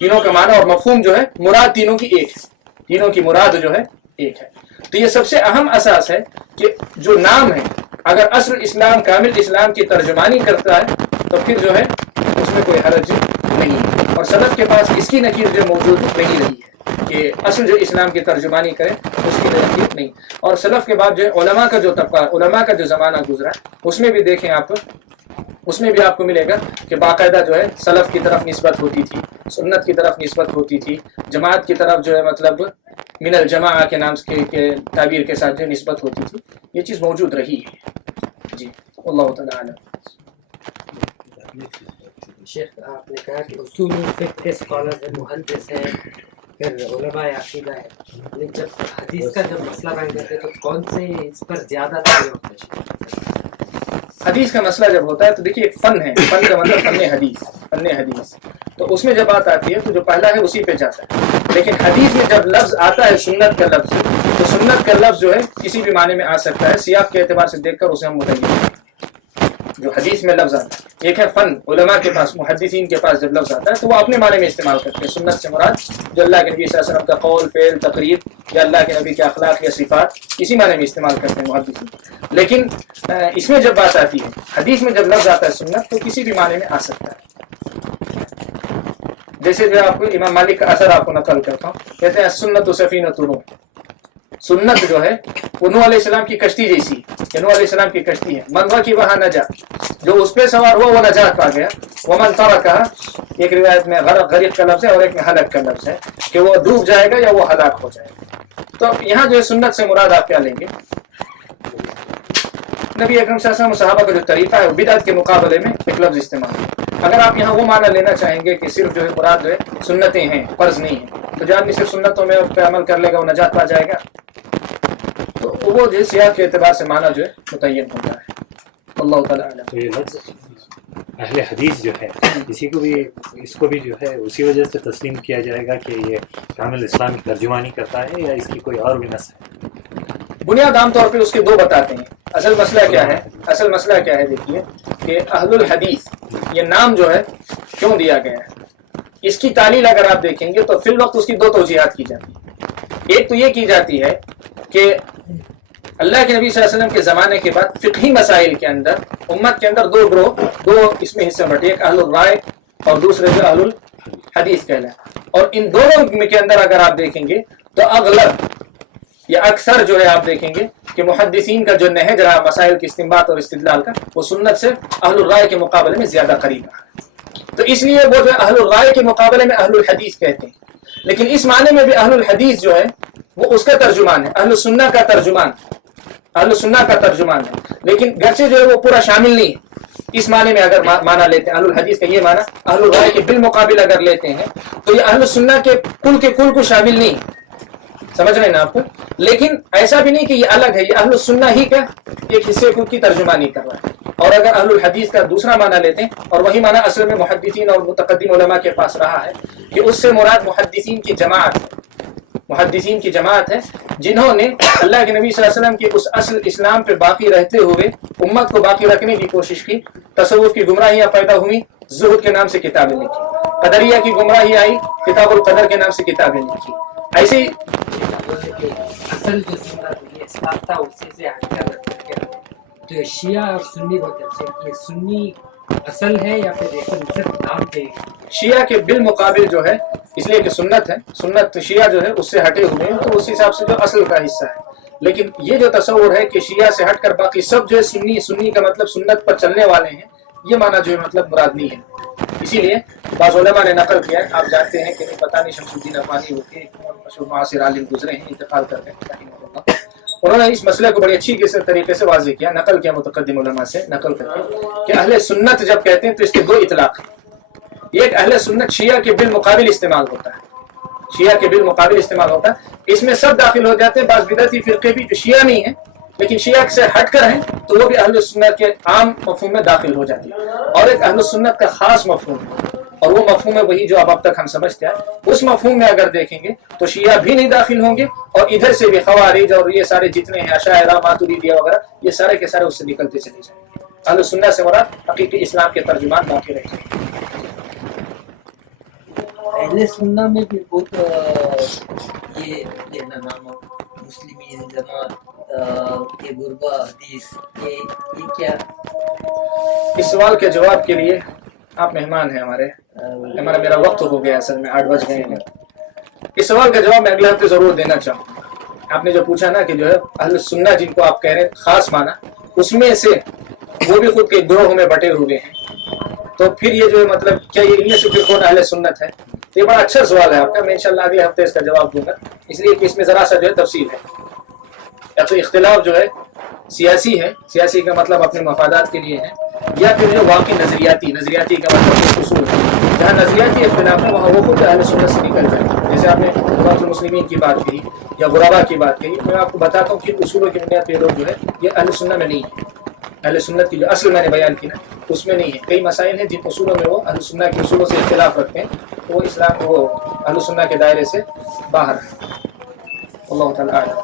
تینوں کا معنی اور مفہوم جو ہے، مراد تینوں کی ایک ہے، تینوں کی مراد جو ہے ایک ہے۔ تو یہ سب سے اہم اساس ہے کہ جو نام ہے اگر اصل اسلام، کامل اسلام کی ترجمانی کرتا ہے تو پھر جو ہے اس میں کوئی حرج نہیں ہے، اور سلف کے پاس اس کی نکیر جو موجود نہیں رہی ہے کہ اصل جو اسلام کی ترجمانی کرے اس کی نکیر نہیں۔ اور سلف کے بعد جو ہے علماء کا جو طبقہ، علماء کا جو زمانہ گزرا اس میں بھی دیکھیں آپ، اس میں بھی آپ کو ملے گا کہ باقاعدہ جو ہے سلف کی طرف نسبت ہوتی تھی، سنت کی طرف نسبت ہوتی تھی، جماعت کی طرف جو ہے مطلب من الجماعہ کے نام کے تعبیر کے ساتھ جو نسبت ہوتی تھی، یہ چیز موجود رہی ہے۔ جی اللہ تعالیٰ عالم۔ شیخ آپ نے کہا کہ اصول الفقہ کے اسکالرز ہیں، محدث ہیں، پھر علماء عقیدہ ہے، لیکن جب حدیث کا جب مسئلہ بن جاتا ہے تو کون سے اس پر زیادہ توجہ ہوتا ہے؟ حدیث کا مسئلہ جب ہوتا ہے تو دیکھیے ایک فن ہے، فن کا مطلب فن حدیث، فن حدیث، تو اس میں جب بات آتی ہے تو جو پہلا ہے اسی پہ جاتا ہے، لیکن حدیث میں جب لفظ آتا ہے سنت کا لفظ، تو سنت کا لفظ جو ہے کسی بھی معنی میں آ سکتا ہے، سیاق کے اعتبار سے دیکھ کر اسے ہم متعین کریں۔ جو حدیث میں لفظ آتا ہے ایک ہے فن، علماء کے پاس، محدثین کے پاس جب لفظ آتا ہے تو وہ اپنے معنی میں استعمال کرتے ہیں۔ سنت سے مراد جو اللہ کے نبی صلی اللہ علیہ وسلم کا قول، فعل، تقریر، یا اللہ کے نبی کے اخلاق یا صفات، اسی معنی میں استعمال کرتے ہیں محدثین۔ لیکن اس میں جب بات آتی ہے، حدیث میں جب لفظ آتا ہے سنت، تو کسی بھی معنی میں آ سکتا ہے۔ جیسے جو آپ کو امام مالک کا اثر آپ کو نقل کرتا ہوں، کہتے ہیں سنت سفینۃ نوح، سنت جو ہے وہ نوح علیہ السلام کی کشتی جیسی، کہ نوح علیہ السلام کی کشتی ہے، من رکب وہاں نجا، جو اس پہ سوار ہوا وہ نجات پا گیا، ومن ترکھا، ایک روایت میں غرق کا لفظ ہے اور ایک میں ہلاک کا لفظ ہے کہ وہ ڈوب جائے گا یا وہ ہلاک ہو جائے گا۔ تو یہاں جو ہے سنت سے مراد آپ کیا لیں گے؟ نبی اکرم صلی اللہ علیہ وسلم صحابہ کا جو طریقہ ہے وہ بدعت کے مقابلے میں ایک لفظ استعمال ہے۔ اگر آپ یہاں وہ معنی لینا چاہیں گے کہ صرف جو ہے مراد جو ہے سنتیں ہیں، فرض نہیں ہیں، تو جو آدمی صرف سنتوں میں پہ عمل کر لے گا وہ نجات پا جائے گا، تو وہ جو ہے سیاق کے اعتبار سے معنی جو ہے متعین ہوتا ہے۔ اللہ تعالیٰ عالم۔ تو یہ لفظ اہل حدیث جو ہے اسی کو بھی، اس کو بھی جو ہے اسی وجہ سے تسلیم کیا جائے گا کہ یہ کامل اسلامی ترجمانی کرتا ہے، یا اس کی کوئی اور بھی نس ہے؟ بنیاد عام طور پہ اس کے دو بتاتے ہیں۔ اصل مسئلہ کیا ہے دیکھیے کہ اہل الحدیث یہ نام جو ہے کیوں دیا گیا ہے، اس کی تعلیل اگر آپ دیکھیں گے تو فی الوقت اس کی دو توجیہات کی جاتی ہیں۔ ایک تو یہ کی جاتی ہے کہ اللہ کے نبی صلی اللہ علیہ وسلم کے زمانے کے بعد فقہی مسائل کے اندر امت کے اندر دو اس میں حصے بٹے، ایک اہل الرائے اور دوسرے جو اہل الحدیث کہلائے، اور ان دونوں کے اندر اگر آپ دیکھیں گے تو اغلب یا اکثر جو ہے آپ دیکھیں گے کہ محدثین کا جو نہج رہا مسائل کی استنباط اور استدلال کا، وہ سنت سے اہل الرائے کے مقابلے میں زیادہ قریب رہا، تو اس لیے وہ جو اہل الرائے کے مقابلے میں اہل الحدیث کہتے ہیں۔ لیکن اس معنی میں بھی اہل الحدیث جو ہے وہ اس کا ترجمان ہے، اہل السنہ کا ترجمان ہے، لیکن گرچہ جو ہے وہ پورا شامل نہیں ہے۔ اس معنی میں اگر معنی لیتے ہیں اہل الحدیث کا یہ معنی، اہل الرائے کے بالمقابل اگر لیتے ہیں تو یہ اہل السنہ کے کل کو شامل نہیں ہے، سمجھ رہے ہیں نا آپ کو؟ لیکن ایسا بھی نہیں کہ یہ الگ ہے، یہ اہل السنہ ہی کا ایک حصے کی ترجمانی کر رہا ہے۔ اور اگر اہل الحدیث کا دوسرا معنی لیتے ہیں، اور وہی معنی اصل میں محدثین اور متقدم علماء کے پاس رہا ہے کہ اس سے مراد محدثین کی جماعت ہے جنہوں نے اللہ کے نبی صلی اللہ علیہ وسلم کی اس اصل اسلام پہ باقی رہتے ہوئے امت کو باقی رکھنے کی کوشش کی۔ تصوف کی گمراہیاں پیدا ہوئی، زہد کے نام سے کتابیں لکھی، قدریہ کی گمراہی آئی، کتاب القدر کے نام سے کتابیں لکھی۔ ایسی اصل جو سنت یہ اسلام تھا اسی سے ہٹ کر رکھا گیا، تو شیعہ اور سنی ہوتے ہیں، یہ سنی اصل ہے یا پھر صرف نام پہ؟ شیعہ کے بالمقابل جو ہے، اس لیے کہ سنت شیعہ جو ہے اس سے ہٹے ہوئے ہیں، تو اس حساب سے جو اصل کا حصہ ہے۔ لیکن یہ جو تصور ہے کہ شیعہ سے ہٹ کر باقی سب جو ہے سنی کا مطلب سنت پر چلنے والے ہیں، یہ معنی جو ہے مطلب مراد نہیں ہے۔ اسی لیے بعض علماء نے نقل کیا ہے، آپ جانتے ہیں کہ پتہ نہیں شمس الدین افغانی ہو کے مشہور معاصر عالم گزرے ہیں، انتقال کر گئے، انہوں نے اس مسئلے کو بڑی اچھی طریقے سے واضح کیا، نقل کیا متقدم علماء سے نقل کر کے کہ اہل سنت جب کہتے ہیں تو اس کے دو اطلاق ہیں۔ ایک اہل سنت شیعہ کے بالمقابل استعمال ہوتا ہے، اس میں سب داخل ہو جاتے ہیں، بعض بدعتی فرقے بھی جو شیعہ نہیں ہیں لیکن شیعہ سے ہٹ کر ہیں تو وہ بھی اہل سنت کے عام مفہوم میں داخل ہو جاتی ہے، اور ایک اہل سنت کا خاص مفہوم ہے، اور وہ مفہوم ہے وہی جو اب تک ہم سمجھتے ہیں۔ اس مفہوم میں اگر دیکھیں گے تو شیعہ بھی نہیں داخل ہوں گے، اور ادھر سے بھی خوارج اور یہ سارے جتنے ہیں اشاعرہ ماتریدیہ وغیرہ، یہ سارے کے سارے اس سے نکلتے چلے جائیں گے۔ اہل سنت سے مراد حقیقی اسلام کے ترجمان باقی رہیں گے۔ اہل سنہ میں بھی بہت یہ لینا نام مسلمین جماعت کے غربا حدیث یہ کیا؟ اس سوال کے جواب کے لیے آپ مہمان ہیں میرا وقت ہو گیا، اصل میں 8 بج گئے ہیں۔ اس سوال کا جواب میں اگلے ہفتے ضرور دینا چاہوں گا۔ آپ نے جو پوچھا نا کہ جو ہے اہل سنہ جن کو آپ کہہ رہے ہیں خاص معنی، اس میں سے وہ بھی خود کے گروہوں میں بٹے ہوئے ہیں، تو پھر یہ جو ہے مطلب کیا یہ ان میں سے پھر کون اہل سنت ہے؟ یہ بڑا اچھا سوال ہے آپ کا، میں انشاءاللہ اگلے ہفتے اس کا جواب دوں گا، اس لیے کہ اس میں ذرا سا جو ہے تفصیل ہے۔ یا تو اختلاف جو ہے سیاسی ہے، سیاسی کا مطلب اپنے مفادات کے لیے ہے، یا پھر جو واقعی نظریاتی کا مطلب اصول ہے۔ جہاں نظریاتی اختلاف ہے وہاں وہ خود اہل سنت سے نکل جائے گا۔ جیسے آپ نے غرباء المسلمین کی بات کہی یا غربا کی بات کہی، میں آپ کو بتاتا ہوں کہ اصولوں کی بنیاد پہ لوگ جو ہے یہ اہل سنت میں نہیں ہے۔ اہل سنت کی جو اصل میں نے بیان کی نا اس میں نہیں ہے۔ کئی مسائل ہیں جن اصولوں میں وہ اہل سنت کے اصولوں سے اختلاف رکھتے ہیں، تو وہ اسلام وہ اہل سنت کے دائرے سے باہر ہے۔ اللہ تعالیٰ اعلم۔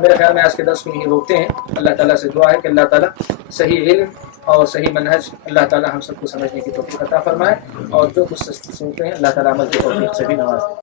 میرے خیال میں آج کے درس کو یہیں روکتے ہیں۔ اللہ تعالیٰ سے دعا ہے کہ اللہ تعالیٰ صحیح علم اور صحیح منہج اللہ تعالیٰ ہم سب کو سمجھنے کی توفیق عطا فرمائے، اور جو کچھ سستی سنتے ہیں اللہ تعالیٰ عمل کی توفیق سے بھی نوازے۔